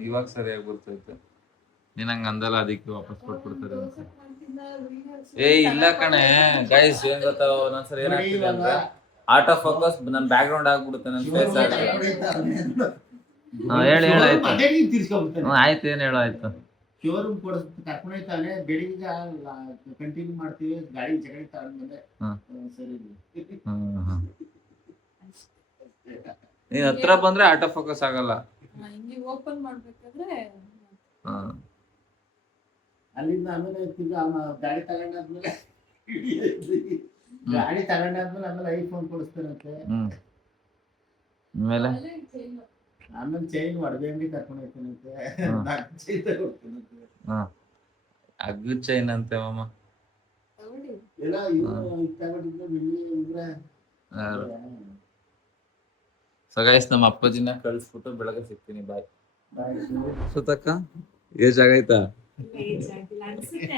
ಇವಾಗ ಸರಿಯಾಗಿ ಬರ್ತೈತೆ. ನೀನ್ ಹಂಗ ಅಂದಲ್ಲ, ಅದಕ್ಕೆ ವಾಪಸ್ ಕೊಟ್ಬಿಡ್ತಾರೆ ಅಂತ. ದೋಸೆ ಮಾಡ್ತಿದ್ದ videos ಇಲ್ಲ ಕಣೆ ಗೈಸ್, ಏನ್ ಗೊತ್ತಾ, ಒಂದೊಂದ್ಸರಿ ಏನಾಗ್ತಿದೆ ಅಂದ್ರೆ ಆಟೋ ಫೋಕಸ್ ನನ್ ಬ್ಯಾಕ್ ಗ್ರೌಂಡ್ ಆಗ್ಬಿಡುತ್ತೆ, ನನ್ ಫೇಸ್ ಆಗಲ್ಲ. ಹೇಳಿ ಆಯ್ತು. ಅದೇ ನೀನ್ ತೀರ್ಸ್ಕೊಂಡ್ಬಿಡ್ತಾನೆ. ಆಯ್ತು, ಏನ್ ಹೇಳು ಆಯ್ತು. ಶೋರೂಮ್ ಕರ್ಕೊಂಡೋಯ್ತಾನೆ, ಬೆಳಿಗ್ಗೆ ಕಂಟಿನ್ಯೂ ಮಾಡ್ತೀವಿ, ಗಾಡಿ ಜಗಡಿ ತಗೊಂಡ್ಮೇಲೆ ಹ್ಮ್. ಸರಿ. ನೀನ್ ಹತ್ರ ಬಂದ್ರೆ ಆಟೋ ಫೋಕಸ್ ಆಗಲ್ಲ. ಹಿಂಗೆ ಓಪನ್ ಮಾಡ್ಬೇಕಾದ್ರೆ ಅಲ್ಲಿಂದ ಆಮೇಲೆ ಗಾಡಿ ತಗೊಂಡಾದ್ಮೇಲೆ ಆಮೇಲೆ ಐಫೋನ್ ಕೊಡಿಸ್ತಾರಂತೆ. ಆಮೇಲೆ ಆಮೇಲೆ change ಮಾಡ್ತಾರೆ. ಆಮೇಲೆ ಚೈನ್ ಒಡವೆ ಅಂಗಡಿ ಕರ್ಕೊಂಡು ಹೋಗ್ತಾನಂತೆ. ಚೈನ್ ತಗೊಡ್ತಾನಂತೆ. ಅಗ್ಗು ಚೈನ್ ಅಂತೆ ಮಾಮ. ತಗೊಳ್ಳಿ. ಎಲ್ಲ ಇವ್ರು ತಗೊಂಡಿದ್ದು ಬೆಳ್ಳಿ ಇವ್ರೆ. ಸೊ ಗೈಸ್, ನಮ್ಮ ಅಪ್ಪಾಜಿನ ಕಳಿಸ್ಬಿಟ್ಟು ಬೆಳಗ್ಗೆ ಸಿಗ್ತೀನಿ. ಬಾಯ್. ಸುತಕ್ಕ ಏಜ್ ಆಗೈತಾ? ಏಜ್ ಆಗಿಲ್ಲ ಅನ್ಸುತ್ತೆ.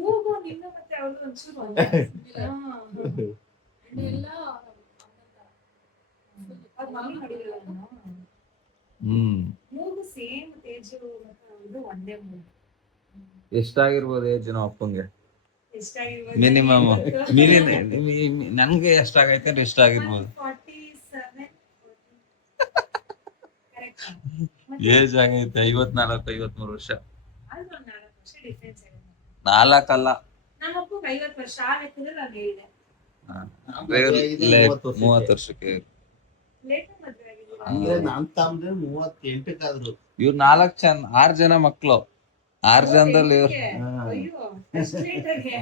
ಮೂಗು ನಿನ್ನ ಮತ್ತೆ ಅವಳು ಒಂಚೂರು ಒಂದೇ ಅನ್ಸುತ್ತೆ. ಎಲ್ಲ ಅವ್ರ್ ಮಮ್ಮಿ ನೋಡಿರಲ್ಲ ನಾನು. ಮೂಗು ಸೇಮ್ ತೇಜು ಮತ್ತೆ ಇದು ಒಂದೇ ಮೂಗು. ಎಷ್ಟಾಗಿರ್ಬೋದು ಏಜ್ ನಮ್ಮ ಅಪ್ಪಂಗೆ? ಎಷ್ಟಾಗಿರ್ಬೋದು? ಮಿನಿಮಮ್ ನನ್ಗೆ ಎಷ್ಟಾಗೈತೆ ಅಂದ್ರೆ ಎಷ್ಟಾಗಿರ್ಬೋದು? 47, 40. Correct ಆ? ಏಜ್ ಆಗೈತೆ 54-53 ವರ್ಷ. ಅದು ಒಂದ್ 4 ವರ್ಷ ಡಿಫ್ರೆನ್ಸ್ ಆಗಿದೆ. 4 ಅಲ್ಲ, ನಮ್ಮ ಅಪ್ಪಗೆ 50 ವರ್ಷ ಆಗೈತಿದ್ರೆ ನಾನು ಹೇಳಿದೆ. 30 ವರ್ಷಕ್ಕೆ. ಲೇಟ್ ಮದ್ವೆ ಆಗಿದ್ದೀರಾ? ಅಂದ್ರೆ ನಮ್ ತಮ್ಮದ್ರೆ 38 ಇವ್ರು 6 ಜನ ಮಕ್ಳು. 6 ಜನದಲ್ಲಿ ಅಯ್ಯೋ ಅಷ್ಟ್ late ಆಗಿ.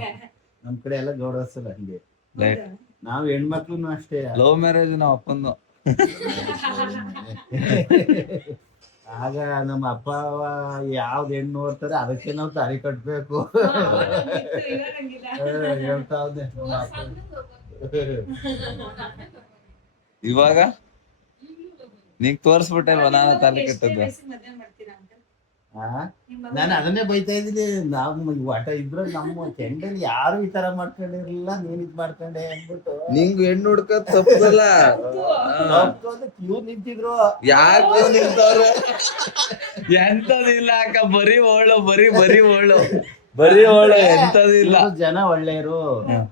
ನಮ್ ಕಡೆ ಎಲ್ಲ ಗೌಡಸಲ್ಲ ಹಂಗೆ. Late. ನಾವ್ ಹೆಣ್ಮಕ್ಳು ಅಷ್ಟೇ. ಲವ್ ಮ್ಯಾರೇಜ್ ನಮ್ಮ ಅಪ್ಪಂದು. ಆಗ ನಮ್ಮ ಅಪ್ಪ ಯಾವ್ದು ಹೆಣ್ಣು ನೋಡ್ತಾರೆ ಅದಕ್ಕೆ ನಾವು ತಾಳಿ ಕಟ್ಬೇಕು. ಹೇಳ್ತಾವ್ನೆ ನಮ್ಮ ಅಪ್ಪ. ಇವಾಗ ನೀಗ್ ತೋರ್ಸ್ಬಿಟ್ಟಲ್ವ ನಾನು ತಾಲಿ ಕಟ್ಟದ್ದು. ನಾನು ಅದನ್ನೇ ಬೈತಾ ಇದ್ದೀನಿ. ನಾವು ಒಟ ಇದ್ರ ನಮ್ಮ ಕೆಂಡಲ್ಲಿ ಯಾರು ಈ ತರ ಮಾಡ್ಕೊಂಡಿರ್ಲಿಲ್ಲ, ನೀನ್ ಇದ್ ಮಾಡ್ಕೊಂಡೆ ಅಂದ್ಬಿಟ್ಟು. ನಿಂಗ್ ಹೆಣ್ಣು ಹುಡ್ಕದ್ ತಪ್ಪಲ್ಲ. ಕ್ಯೂ ನಿಂತಿದ್ರು. ಯಾಕೆ ನಿಂತವ್ರೆ? ಎಂತದಿಲ್ಲ ಅಕ್ಕ, ಬರೀ ಓಳು ಎಂತದಿಲ್ಲ. ಜನ ಒಳ್ಳೆಯರು.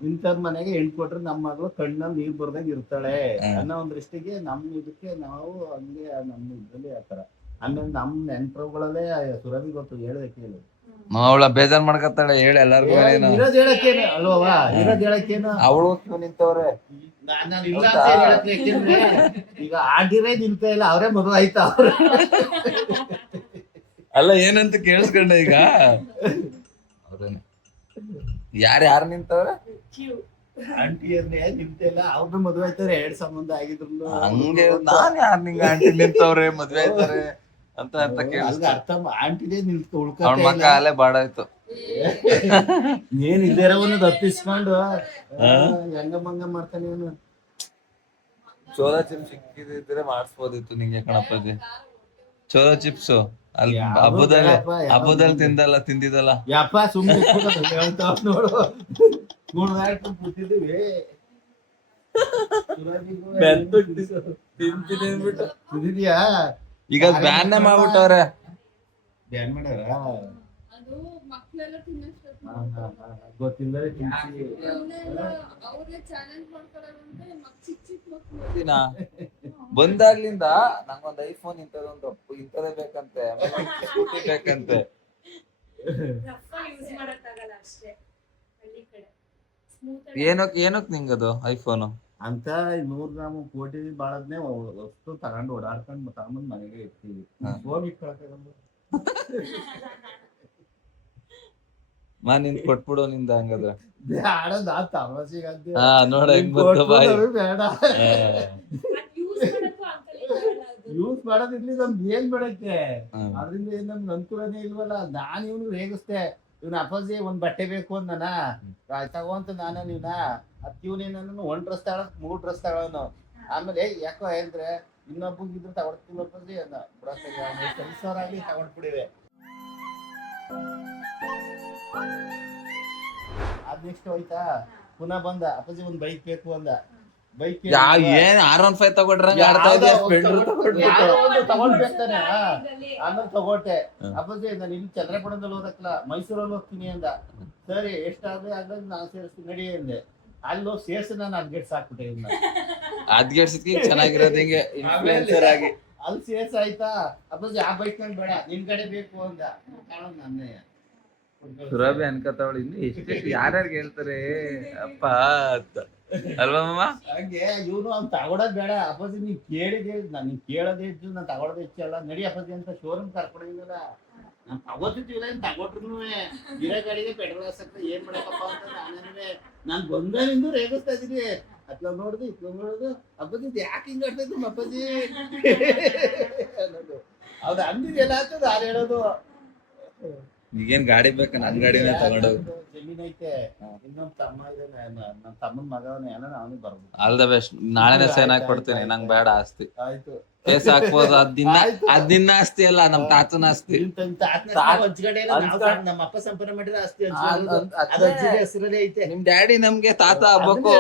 ಇಂಥದ್ ಮನೆಗೆ ಹೆಣ್ ಕೊಟ್ರೆ ನಮ್ಮ ಮಗಳು ಕಣ್ಣಲ್ಲಿ ನೀರ್ ಬರ್ದಂಗ್ ಇರ್ತಾಳೆ ಅನ್ನೋ ಒಂದ್ ದೃಷ್ಟಿಗೆ ನಮ್ ಇದಕ್ಕೆ ನಾವು ಹಂಗೆ ನಮ್ಮ ಇದ್ರಲ್ಲಿ ಆತರ. ಆಮೇಲೆ ನಮ್ ನೆಂಟ್ರುಗಳಲ್ಲೇ ಸುರಭಿ ಗೊತ್ತು, ಹೇಳ್ದೆ ಕೇಳು. ಅವಳ ಬೇಜಾರ್ ಮಾಡ್ಕತ್ತಾಳೆ, ಹೇಳಿ ಎಲ್ಲಾರ್ಗು. ಇರೋದ್ ಹೇಳಕ್ಕೇನು ಅಲ್ವಾ? ಇರೋದ್ ಹೇಳಕ್ಕೇನು ಅವಳು ನಿಂತವ್ರೆ. ನಾನು ಇಲ್ಲ ಅಂತ ಏನ್ ಹೇಳಕ್ ಯಾಕೆಂದ್ರೆ ಈಗ ಆಗಿರೇ ನಿಲ್ತಾ ಇಲ್ಲ, ಅವರೇ ಮದುವೆ ಆಯ್ತಾ ಅವ್ರ. ಅಲ್ಲ ಏನಂತ ಕೇಳಿಸ್ಕೊಂಡೆ ಈಗ. ಯಾರು ನಿಂತವ್ರೆ? ಆಂಟಿಯರ್ನೇ ನಿಲ್ತಾ ಇಲ್ಲ, ಅವ್ರನ್ನ ಮದುವೆ ಆಯ್ತಾರೆ. 2 ಸಂಬಂಧ ಆಗಿದ್ರು. ಹಂಗೆ ನಾನ್ ಯಾರು ನಿಂಗ ಆಂಟಿ ನಿಂತವ್ರೆ ಮದ್ವೆ ಆಯ್ತಾರೆ ಅಂತ ಅಲ್ಗ ಅರ್ಥ ಆಂಟಿನೇ ನಿಲ್ತು ಅವ್ಳ ಉಳ್ಕ ಮಕ್ಕ ಅಲ್ಲೇ ಬಾಡಾಯ್ತು. ಏನ್ ಇದ್ದೇರವನ್ನ ತಪ್ಪಿಸ್ಕೊಂಡು ಹೆಂಗ ಮಂಗ ಮಾಡ್ತಾನೆ ಇವನು. ಚೋಲಾ ಚಿಪ್ಸ್ ಸಿಕ್ಕಿದ್ರೆ ಮಾಡಿಸ್ಬೋದಿತ್ತು ನಿಂಗೆ ಕಣಪ್ಪಾಜಿ. ಚೋಲಾ ಚಿಪ್ಸ್ ಅಲ್ಲಿ ಹಬ್ಬದಲ್ಲಿ ತಿಂದಿದ್ದಲ್ಲ. ಯಪ್ಪ ಸುಮ್ಮನೆ ಹೇಳ್ತಾವ್ ನೋಡು. ಕೂತಿದ್ದೀವಿ ತಿಂದಿದ್ಯಾ? ಈಗ ಬ್ಯಾನ್ ಮಾಡ್ಬಿಟ್ಟವ್ರೆ. ಬ್ಯಾನ್ ಮಾಡ್ಯಾರ. ಅದು ಮಕ್ಳೆಲ್ಲ ತಿನ್ನಷ್ಟು ಗೊತ್ತಿಲ್ಲದೆ ತಿನ್ಸಿ ಅವ್ರಿಗೆ ಚಾಲೆಂಜ್ ಮಾಡ್ಕೊಳ್ಳೋದು ಅಂದ್ರೆ ಚಿಕ್ಕ ಚಿಕ್ಕ ಮಕ್ಳು ದಿನ ಬಂದಾಗ್ಲಿಂದ ನಂಗೊಂದ್ ಐಫೋನ್ ಇಂಥದೇ ಬೇಕಂತೆ ಸ್ಕೂಟಿ ಬೇಕಂತೆ. ಯೂಸ್ ಮಾಡಕ್ಕಾಗಲ್ಲ ಅಷ್ಟೇ ಹಳ್ಳಿ ಕಡೆ ಸ್ಮೂತ್ ಏನಕ್ ನಿಂಗದು ಐಫೋನು? ಅಂತ 100 ಗ್ರಾಮ್ ಕೋಟಿ ಬಾಳದ್ನೇ ವಸ್ತು ತಗೊಂಡು ಓಡಾಡ್ಕೊಂಡು ತಗೊಂಡ್ ಮನೆಗೆ ಇರ್ತೀವಿ. ಹೋಗಿ ಇಟ್ಕೊಳಕ್ಕಾಗಲ್ಲ. ನಿಂದ್ ಕೊಟ್ಬಿಡು ನಿಂದ ಹಂಗಾದ್ರೆ. ಬೇಡ ನಾ ತಮಾಷೆಗಂತೆ. ಹಾ ನೋಡ ಹೆಂಗ್ ಬಂತ ಬಾಯಿ. ಬೇಡ ಯೂಸ್ ಮಾಡಕ್ಕೂ ಆಗಲ್ಲ ಅದು ಯೂಸ್ ಮಾಡೋದಿರ್ಲಿ ನಮ್ಗೆ ಏನ್ ಬೇಡಕ್ಕೆ. ಅದ್ರಿಂದ ಏನ್ ನಮ್ಗೆ ಅನುಕೂಲನೇ ಇಲ್ವಲ್ಲ. ನಾನ್ ಇವ್ನು ರೇಗಿಸ್ತೆ, ಇವ್ನ ಅಪ್ಪಾಜಿ ಒಂದ್ ಬಟ್ಟೆ ಬೇಕು ಅಂದನ ತಗೋಂತ ನಾನು ನೀವ್ನ ಇವನೇನು 1 ಡ್ರೆಸ್ ತಗೊಳ 3 ಡ್ರೆಸ್ ತಗೊಳನು. ಆಮೇಲೆ ಯಾಕೋ ಅಂದ್ರೆ ಇನ್ನೊಬ್ಬಗಿದ್ರು ತಗೊಳ್ತೀವಿ ಅಪ್ಪಾಜಿ ಅನ್ನ ಕೆಲಸವರಾಗ್ಲಿ ತಗೊಂಡ್ಬಿಡಿವೆ. ಅದ್ ನೆಕ್ಸ್ಟ್ ಹೋಯ್ತಾ ಪುನಃ ಬಂದ ಅಪ್ಪಾಜಿ ಒಂದ್ ಬೈಕ್ ಬೇಕು ಅಂದ. ಬೈಕ್ ಏನ್ R15 ತಗೊಂಡ್ರಂಗ ಆಡ್ತಾ ಇದೀಯ, ಸ್ಪ್ಲೆಂಡರ್ ತಗೊಂಡ್ಬೇಕಾನೆ. ಆಮೇಲೆ ತಗೋಟೆ. ಅಪ್ಪಾಜಿ ನಾನು ಇಲ್ಲಿ ಚಂದ್ರಪುರದಲ್ಲಿ ಓದಕ್ಲ ಮೈಸೂರಲ್ಲಿ ಹೋಗ್ತೀನಿ ಅಂದ. ಸರಿ ಎಷ್ಟಾದ್ರೆ ಆಗ ನಾನು ಸೇರಿಸ್ತೀನಿ ನಡಿ ಅಂದೆ. ಅಲ್ಲಿ ಹೋಗಿ ಸೇರ್ಸಿ ನಾನು ಅದ್ಗೆಟ್ ಸಾಕ್ಬಿಟ್ಟೆ ಇನ್ನ. ಅದ್ಗೆಡ್ಸಿದ್ಕೆ ಚೆನ್ನಾಗಿರೋದು ಹಿಂಗೆ ಇನ್ಫ್ಲುಯೆನ್ಸರ್ ಆಗಿ. ಅಲ್ಲಿ ಸೇರ್ಸ್ ಆಯ್ತಾ ಅಪ್ಪಾಜಿ ಆ ಬೈಕ್ ನಂಗೆ ಬೇಡ ನಿನ್ ಕಡೆ ಬೇಕು ಅಂದ. ಕಾಣೋದು ನನ್ನೇ ಸುರಭಿ ಅನ್ಕತಾವಳಿ ಇನ್ನು ಎಷ್ಟು ಯಾರ್ಯಾರಿಗೆ ಹೇಳ್ತಾರೆ ಅಪ್ಪ ಅಂತ ಅಲ್ವಾ ಮಾಮ? ಹಂಗೆ ಇವನು ಅವ್ನು ತಗೊಳೋದ್ ಬೇಡ ಅಪ್ಪಾಜಿ ನೀನ್ ಕೇಳಿದೆ ನಾನು ಕೇಳೋದೇ ಹೆಚ್ಚು ನಾನು ತಗೊಳೋದೇ ಹೆಚ್ಚು ಅಲ್ಲ ನಡಿ ಅಪ್ಪಾಜಿ ಅಂತ ಶೋರೂಮ್ ಕರ್ಕೊಂಡಿದ್ದೀನಲ್ಲ. ನಾನ್ ತಗೋತಿದ್ವಿಲ್ಲ ಏನ್ ತಗೊಟ್ರು ಇರೋ ಗಾಡಿಗೆ ಪೆಟ್ರೋಲ್ ಹಾಕ್ಸಕ್ಕೆ ಏನ್ ಮಾಡಕ್ಕಪ್ಪ ಅಂತ ನಾನ್ ಬಂದಾನಿಂದ ರೇಗಿಸ್ತಾ ಇದೀನಿ. ಅತ್ಲ ನೋಡುದು ಇತ್ಲ ನೋಡುದು ಅಪ್ಪಾಜಿ ಯಾಕೆ ಹಿಂಗ್ ಆಡ್ತಾ ಇದ್ದು ಅಪ್ಪಾಜಿ ಅನ್ನೋದು. ಅವ್ದು ಅಂದಿದೆಲ್ಲ ಆಗ್ತದ ಯಾರು ಹೇಳೋದು. ಈಗೇನ್ ಗಾಡಿ ಬೇಕಾ? ನನ್ ಗಾಡಿನೇ ತಗೊಂಡೋಗಿ. ಜಮೀನ್ ಐತೆ, ಇನ್ನೊಂದ್ ತಮ್ಮ ಇದಾನೆ, ನನ್ ತಮ್ಮನ್ ಮಗವನೇ ಅವನಿಗೆ ಬರ್ಬೋದು. All the best. ನಾಳೆನೆ ಸೈನ್ ಹಾಕಿ ಕೊಡ್ತೀನಿ. ನಂಗ್ ಬೇಡ ಆಸ್ತಿ. ಆಯ್ತು ಕೇಸ್ ಹಾಕ್ಬೋದು. ಅದಿನ್ನ ಆಸ್ತಿ ಅಲ್ಲ, ನಮ್ ತಾತನ ಆಸ್ತಿ. ನಮ್ಮ ಅಪ್ಪ ಸಂಪಾದನೆ ಮಾಡಿದ್ರೆ ಆಸ್ತಿ ಹೆಸರಲ್ಲೇ ಐತೆ. ನಿಮ್ ಡ್ಯಾಡಿ ನಮ್ಗೆ ತಾತ ಆಗ್ಬೇಕು.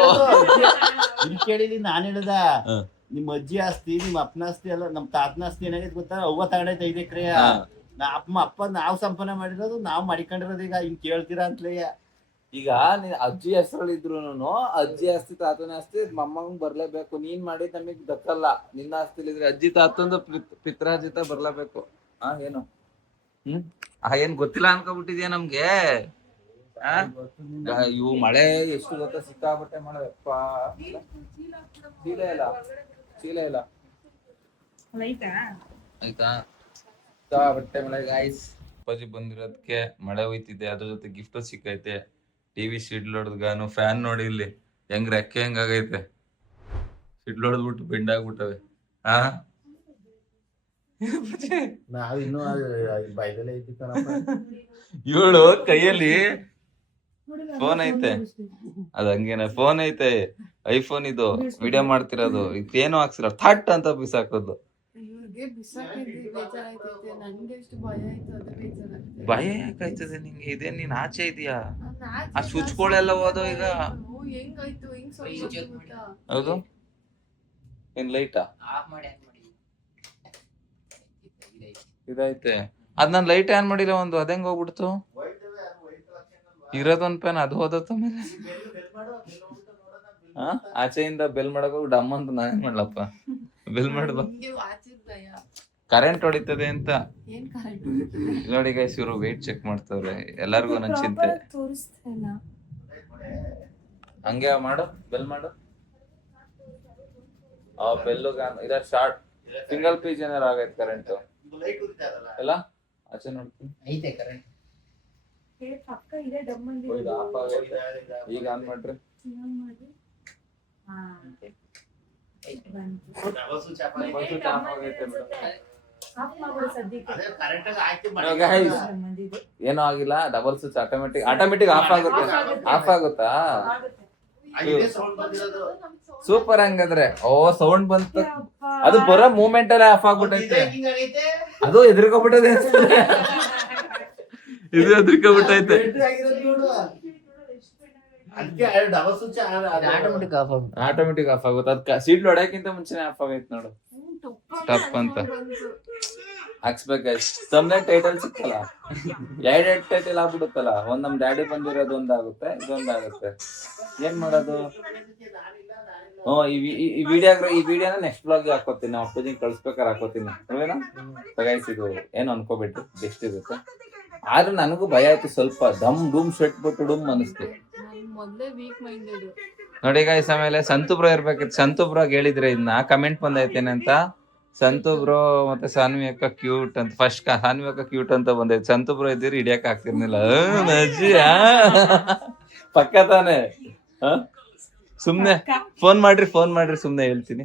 ಇಲ್ಲಿ ಕೇಳಿಲಿ ನಾನ್ ಹೇಳ್ದ ನಿಮ್ ಅಜ್ಜಿ ಆಸ್ತಿ ನಿಮ್ ಅಪ್ಪನ ಆಸ್ತಿ ಅಲ್ಲ ನಮ್ ತಾತನ ಆಸ್ತಿ ಏನಾಗೈತೆ ಗೊತ್ತಾ? ಅವ್ವ ತಗೊಂಡೈತೆ 5 ಎಕರೆ. ಅಪ್ಪ ನಾವ್ ಸಂಪಾದನೆ ಮಾಡಿರೋದು ನಾವ್ ಮಾಡಿಕೊಂಡಿರೋದು. ಈಗ ಹಿಂಗ್ ಕೇಳ್ತೀರಾ ಅಂತಲೇ. ಈಗ ನೀನ್ ಅಜ್ಜಿ ಹೆಸರಲ್ಲಿ ಇದ್ರು ಅಜ್ಜಿ ಆಸ್ತಿ ತಾತನ ಆಸ್ತಿ ಮೊಮ್ಮಂಗ್ ಬರ್ಲೇಬೇಕು. ನೀನ್ ಮಾಡಿದ್ ನಮಗ್ ದಕ್ಕಲ್ಲ. ನಿನ್ನ ಆಸ್ತಿ ಇದ್ರೆ ಅಜ್ಜಿ ತಾತಂದು ಪಿತ್ರಾರ್ಜಿತ ಬರ್ಲೇಬೇಕು. ಏನು ಏನ್ ಗೊತ್ತಿಲ್ಲ ಅನ್ಕೋಬಿಟ್ಟಿದ್ಯಾ ನಮ್ಗೆ? ಇವು ಮಳೆ ಎಷ್ಟು ಗೊತ್ತಾ? ಸಿಕ್ಕಾಬಟ್ಟೆ ಮಳೆ. ಚೀಲ ಇಲ್ಲ ಆಯ್ತಾ? ಬಟ್ಟೆ ಮಳೆ ಗಾಯ್ಸ್. ಅಪ್ಪಾಜಿ ಬಂದಿರೋದಕ್ಕೆ ಮಳೆ ಹೋಯ್ತಿದೆ, ಅದ್ರ ಜೊತೆ ಗಿಫ್ಟ್ ಸಿಕ್ಕೈತೆ. ಟಿವಿ ಸಿಡ್ಲ್ ಹೊಡೆದ್ಗಾನು ಫ್ಯಾನ್ ನೋಡಿ ಇಲ್ಲಿ ಹೆಂಗ್ ರೆಕ್ಕೆ ಹೆಂಗಾಗೈತೆ. ಸಿಡ್ಲ್ ಹೊಡೆದ್ಬಿಟ್ಟು ಬೆಂಡಾಗ್ಬಿಟ್ಟವೆ. ನಾವಿನ್ನೂ ಬೈದಲ್ಲೇ ಐತಿ ಕಣಪ್ಪ. ಇವಳು ಕೈಯಲ್ಲಿ ಫೋನ್ ಐತೆ, ಅದ್ ಹಂಗೇನ ಫೋನ್ ಐತೆ, ಐಫೋನ್ ಇದು ವಿಡಿಯೋ ಮಾಡ್ತಿರೋದು. ಇದೇನು ಹಾಕ್ಸಿರ ಥಟ್ ಅಂತ ಬಿಸಾಕೋದು. ಇವ್ರಿಗೆ ಬಿಸಾಕಿದ್ವಿ ಬೇಜಾರಾಯ್ತೈತೆ. ನನ್ಗೆ ಎಷ್ಟು ಭಯ ಆಯ್ತು ಅದು ಬೇಜಾರಾಗ್ತದೆ. ಭಯ ಯಾಕಾಯ್ತದೆ ನಿಂಗೆ? ಇದೇನ್ ನೀನ್ ಆಚೆ ಇದೀಯಾ? ಆ ಸ್ವಿಚ್ಗಳೆಲ್ಲ ಹೋದೋ ಈಗ? ಹೆಂಗಾಯ್ತು ಹಿಂಗ್ ಸ್ವಲ್ಪ ಹೌದು. ಏನ್ ಲೈಟಾ ಇದೈತೆ? ಅದ್ ನಾನ್ ಲೈಟ್ ಆನ್ ಮಾಡಿಲ್ಲ ಒಂದು, ಅದಂಗ ಹೋಗ್ಬಿಡ್ತು. ಇರೋದೊಂದ್ ಪೆನ್ ಅದು ಹೋದತ್ತ ಮೇಲೆ. ಆಚೆಯಿಂದ ಬೆಲ್ ಮಾಡಕ್ ಹೋಗಿ ಡಮ್ ಅಂತ ನಾನೇನ್ ಮಾಡ್ಲಪ್ಪ? ಬೆಲ್ ಮಾಡ್ಬ ಕರೆಂಟ್ ಹೊಡಿತದೆ ಅಂತ ನೋಡಿ ಗೈಸ್. ಇವರು ವೇಟ್ ಚೆಕ್ ಮಾಡ್ತಾವ್ರೆ. ಎಲ್ಲಾರ್ಗು ನನ್ ಚಿಂತೆ. ಹಂಗೆ ಮಾಡು, ಬೆಲ್ ಮಾಡು. ಆ ಬೆಲ್ಲುಗ ಇದ ಶಾರ್ಟ್ ಸಿಂಗಲ್ ಪೀಸ್ ಏನಾರ ಆಗೈತೆ ಕರೆಂಟ್ ಎಲ್ಲ. ಆಚೆ ನೋಡ್ತೀನಿ ಐತೆ ಕರೆಂಟ್. ಆಫ್ ಆಗೈತೆ. ಈಗ ಆನ್ ಮಾಡ್ರಿ. ಏನೋ ಆಗಿಲ್ಲ. ಡಬಲ್ ಸ್ವಿಚ್ ಆಟೋಮೆಟಿಕ್ ಆಫ್ ಆಗುತ್ತಾ? ಸೂಪರ್. ಹಂಗಂದ್ರೆ ಸೌಂಡ್ ಬಂತ, ಅದು ಬರೋ ಮೂಮೆಂಟ್ ಅಲ್ಲೇ ಆಫ್ ಆಗ್ಬಿಟ್ಟೈತೆ. ಅದು ಎದ್ರಿಕೊಬಿಟ್ಟದೆ. ಇದು ಎದ್ರಿಕೊಬಿಟ್ಟೈತೆ. ಆಟೋಮೆಟಿಕ್ ಆಫ್ ಆಗುತ್ತೆ. ಅದ್ ಸೀಟ್ ಹೊಡ್ಯಕ್ಕಿಂತ ಮುಂಚೆನೆ ಆಫ್ ಆಗೈತೆ ನೋಡು, ಟಪ್ ಅಂತ. ಹಾಕ್ಸ್ಬೇಕು ತಮ್ಮನೆ ಟೈಟಲ್ ಸಿಕ್ಕಲ್ಲ, ಎರಡೆರಡು ಟೈಟಲ್ ಆಗ್ಬಿಡುತ್ತಲ್ಲ. ಒಂದ್ ನಮ್ ಡ್ಯಾಡಿ ಬಂದಿರೋದು ಒಂದಾಗುತ್ತೆ, ಇದೊಂದಾಗುತ್ತೆ. ಏನ್ ಮಾಡೋದು? ಈ ವಿಡಿಯೋನ ನೆಕ್ಸ್ಟ್ ಬ್ಲಾಗ್ ಹಾಕೋತೀನಿ. ನಾವು ಅಪ್ಪಾಜಿಗೆ ಕಳ್ಸ್ಬೇಕಾದ್ರೆ ಹಾಕೋತೀನಿ ಅಲ್ವೇನಾ? ಗೈಸ್ ಇದು ಏನು ಅನ್ಕೋಬಿಟ್ಟು ಬೆಸ್ಟ್ ಇರುತ್ತೆ. ಆದ್ರೆ ನನಗೂ ಭಯ ಆಯ್ತು ಸ್ವಲ್ಪ. ದಮ್ ಡೂಮ್ ಶೆಟ್ ಬಿಟ್ಟು ಡೂಮ್ ಅನಿಸ್ತು ಮೊದ್ಲೇ ವೀಕ್ ಮೈಂಡೆಡ್. ನೋಡಿ ಗೈಸ್. ಆಮೇಲೆ ಸಂತು ಬ್ರೋ ಇರ್ಬೇಕಿತ್ತು. ಸಂತು ಬ್ರೋ ಹೇಳಿದ್ರೆ ಇದನ್ನ ಕಮೆಂಟ್ ಬಂದೈತೇನೆ ಅಂತ. ಸಂತು ಬ್ರೋ ಮತ್ತೆ ಸಾನ್ವಿ ಅಕ್ಕ ಕ್ಯೂಟ್ ಅಂತ. ಫಸ್ಟ್ ಸಾನ್ವಿ ಅಕ್ಕ ಕ್ಯೂಟ್ ಅಂತ ಬಂದೈತೆ. ಸಂತು ಬ್ರೋ ಇದ್ದೀರಿ ಹಿಡಿಯಕ್ ಆಗ್ತಿರ್ಲಿಲ್ಲ. ಪಕ್ಕ ತಾನೆ. ಸುಮ್ನೆ ಫೋನ್ ಮಾಡ್ರಿ ಸುಮ್ನೆ ಹೇಳ್ತೀನಿ.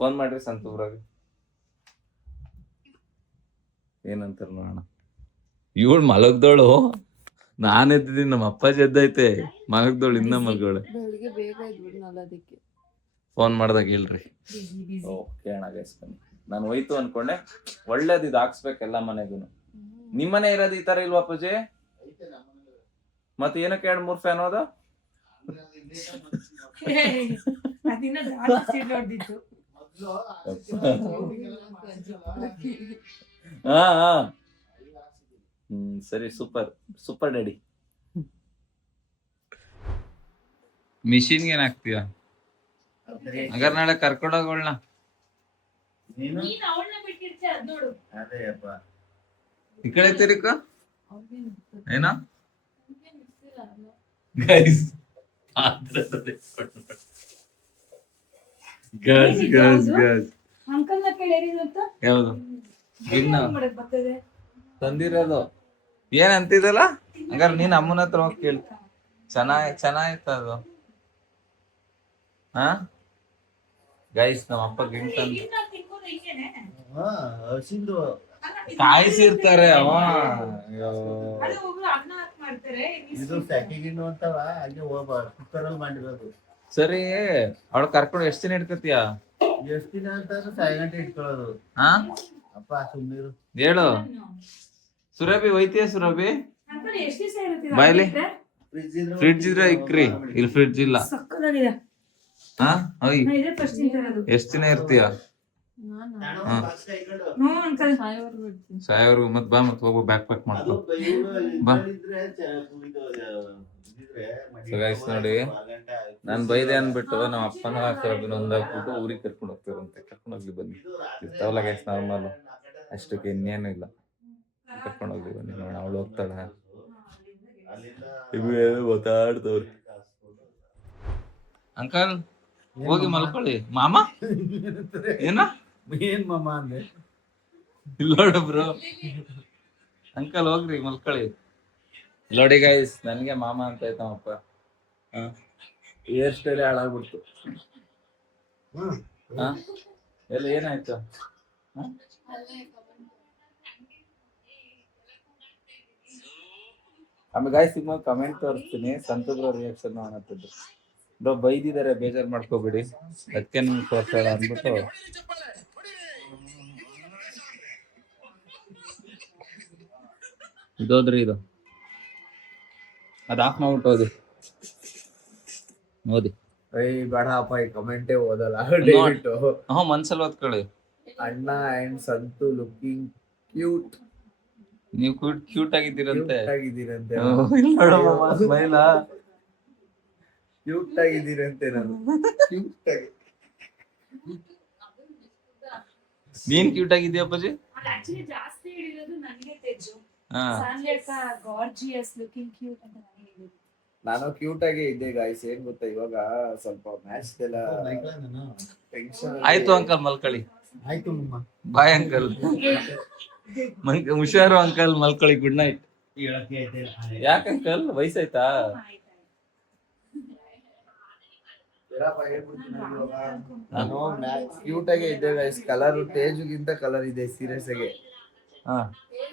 ಫೋನ್ ಮಾಡ್ರಿ ಸಂತು ಬ್ರೋಗೆ. ಏನಂತಾರ ನೋಡೋಣ. ಇವಳು ಮಲಗ್ದೋಳು, ನಾನ್ ಎದ್ದಿದ್ದೀನಿ, ನಮ್ಮ ಅಪ್ಪಾಜಿ ಎದ್ದೈತೆ. ಮಲಗ್ದೋಳು ಇನ್ನ ಮಲ್ಗೋಳೆ. ಬೆಳಿಗ್ಗೆ ಬೇಗ ಇದ್ಬಿಡ್ನಲ್ಲ ಅದಕ್ಕೆ ಫೋನ್ ಮಾಡ್ದಾಗ ಹೇಳ್ರಿ. ಕೇಳೋಣ ಗೈಸ್ ಬನ್ನಿ. ನಾನು ಹೋಯ್ತು ಅನ್ಕೊಂಡೆ. ಒಳ್ಳೇದು ಇದು ಹಾಕ್ಸ್ಬೇಕು ಎಲ್ಲ ಮನೆಗೂ. ನಿಮ್ಮನೆ ಇರೋದು ಈ ತರ ಇಲ್ವಾ ಪೂಜೆ? ಮತ್ತೆ ಏನಕ್ಕೆ 2-3 ಫ್ಯಾನ್ ಹೋದ? ಹಾ ಸರಿ, ಸೂಪರ್ ಡ್ಯಾಡಿ. ಮಿಷಿನ್ಗೆ ಏನ್ ಹಾಕ್ತೀಯ? ಹಾಗಾದ್ರೆ ನಾಳೆ ಕರ್ಕೊಂಡೋಗೋಣ. ಈ ಕಡೆ ತಿರುಕ ಏನ ಗೈಸ್. ಯಾವುದು ತಂದಿರೋದು? ಏನ್ ಅಂತಿದಲ್ಲ? ಹಂಗಾರೆ ನೀನ್ ಅಮ್ಮನ ಹತ್ರ ಹೋಗಿ ಕೇಳಿ. ಚೆನ್ನಾಗಿತ್ತು ಅದು. ಹಾ ಗೈಸ್, ನಮ್ಮ ಅಪ್ಪ ಗಿಂಟಂದು ಹಸಿಂದು ಕಾಯಿಸಿರ್ತಾರೆ. ಇದು ಪ್ಯಾಕಿಂಗ್ ಅಂತವ, ಹಾಗೆ ಕುಕ್ಕರ್ ಅಲ್ಲಿ ಮಾಡಿರೋದು. ಸರಿ, ಅವಳು ಕರ್ಕೊಂಡು ಎಷ್ಟ್ ದಿನ ಇಟ್ಕತಿಯ? ಎಷ್ಟ್ ದಿನ ಅಂತಂದ್ರೆ 5 ಗಂಟೆ ಇಟ್ಕೊಳ್ಳೋದು. ಹಾ ಅಪ್ಪ ಸುಮ್ಮನಿರು. ಹೇಳು ಸುರಭಿ, ಒಯ್ತೀಯ ಸುರಭಿ? ಬಾಯ್ಲಿ ಫ್ರಿಡ್ಜ್ ಇದ್ರೆ ಇಕ್ರಿ. ಇಲ್ಲಿ ಫ್ರಿಡ್ಜ್ ಇಲ್ಲ. ಹಾ ಒಯ್. ಎಷ್ಟ್ ದಿನ ಇರ್ತೀಯ? ಸಾಯೋರ್ಗು. ಮತ್ ಬಾ, ಮತ್ ಹೋಗು, ಬ್ಯಾಗ್ ಪ್ಯಾಕ್ ಮಾಡ್ಕೊ ಬಾ. ನೋಡಿ, ನಾನ್ ಬೈದೆ ಅನ್ಬಿಟ್ಟು ನಮ್ಮ ಅಪ್ಪನ ಸುರಭಿನ ಒಂದಾಗ್ಬಿಟ್ಟು ಊರಿಗೆ ಕರ್ಕೊಂಡು ಹೋಗ್ತಾರಂತೆ. ಕರ್ಕೊಂಡು ಹೋಗ್ಲಿ ಬನ್ನಿ. ಇರ್ತಾವಲ್ಲ ಗೈಸ್ ನಾರ್ಮಲ್, ಅಷ್ಟಕ್ಕೆ ಇನ್ನೇನು ಇಲ್ಲ. ಕರ್ಕೊಂಡು ಹೋಗ್ಲಿ ಬನ್ನಿ, ನೋಡೋಣ. ಅವಳು ಹೋಗ್ತಾಳ, ಗೊತ್ತಾಡ್ತವ್ರಿ. ಅಂಕಲ್ ಹೋಗಿ ಮಲ್ಕೊಳ್ಳಿ. ಮಾಮ ಏನ? ಏನ್ ಮಾಮ ಅಂದೆ? ಇಲ್ಲೋಡ ಬ್ರೋ. ಅಂಕಲ್ ಹೋಗ್ರಿ ಮಲ್ಕೊಳ್ಳಿ. ನೋಡಿ ಗೈಸ್, ನನ್ಗೆ ಮಾಮ ಅಂತ ಆಯ್ತು ನಮ್ಮಪ್ಪ. ಹೇರ್ ಸ್ಟೈಲ್ ಹಾಳಾಗ್ಬಿಡ್ತು. ಎಲ್ಲ ಏನಾಯ್ತು? ಆಮೇಲೆ ಗೈಸ್ ಈಗ ಕಮೆಂಟ್ ತೋರಿಸ್ತೀನಿ. ಸಂತು ಬ್ರೋ ರಿಯಾಕ್ಷನ್ ಅನ್ನತ್ತಿದ್ದು. ಬ್ರೋ ಬೈದಿದ್ದಾರೆ, ಬೇಜಾರ್ ಮಾಡ್ಕೋಬೇಡಿ, ಅದಕ್ಕೆ ನಿಮ್ಗೆ ತೋರ್ಸೋಣ ಅಂದ್ಬಿಟ್ಟು. ಇದೋದ್ರಿ ಇದು, ಅದ್ ಆಫ್ ಮಾಡ್ಬಿಟ್ಟು ಓದಿ. ಬೇಡಪ್ಪ, ಈ ಕಮೆಂಟೇ ಓದಲ್ಲ. ಮನ್ಸಲ್ಲಿ ಓದ್ಕೊಳ್ಳಿ. ಅಣ್ಣ ಅಂಡ್ ಸಂತು ಲುಕಿಂಗ್ ಕ್ಯೂಟ್. ನೀವು ಕ್ಯೂಟ್ ಆಗಿದ್ದೀರಂತೆ. ಕ್ಯೂಟ್ ಆಗಿದ್ದೀರಂತೆ. ನಾನು ಕ್ಯೂಟ್ ಆಗಿ. ನೀನ್ ಕ್ಯೂಟ್ ಆಗಿದ್ಯಾ ಅಪ್ಪಾಜಿ? ಜಾಸ್ತಿ ಹೇಳಿರೋದು ನನಗೆ ತೆಜ್ಜು. ನಾನು ಕ್ಯೂಟ್ ಆಗಿ ಇದ್ದೆ ಗಾಯ್ಸ್. ಏನ್ ಗೊತ್ತಾ, ಇವಾಗ ಸ್ವಲ್ಪ ಮ್ಯಾಚ್ ಎಲ್ಲ ಟೆನ್ಷನ್. ಆಯ್ತು ಅಂಕಲ್ ಮಲ್ಕೊಳ್ಳಿ. ಆಯ್ತು ಬಾಯ್ ಅಂಕಲ್. ಹುಷಾರು ಅಂಕಲ್, ಮಲ್ಕೊಳ್ಳಿ. Good night. ಯಾಕೆ ಅಂಕಲ್, ವಯಸ್ಸಾಯ್ತಾ? ನಾನು ಕ್ಯೂಟ್ ಆಗಿ ಇದ್ದೆ ಗಾಯ್ಸ್. ಕಲರ್ ತೇಜುಗಿಂತ ಕಲರ್ ಇದೆ ಸೀರಿಯಸ್ ಆಗಿ.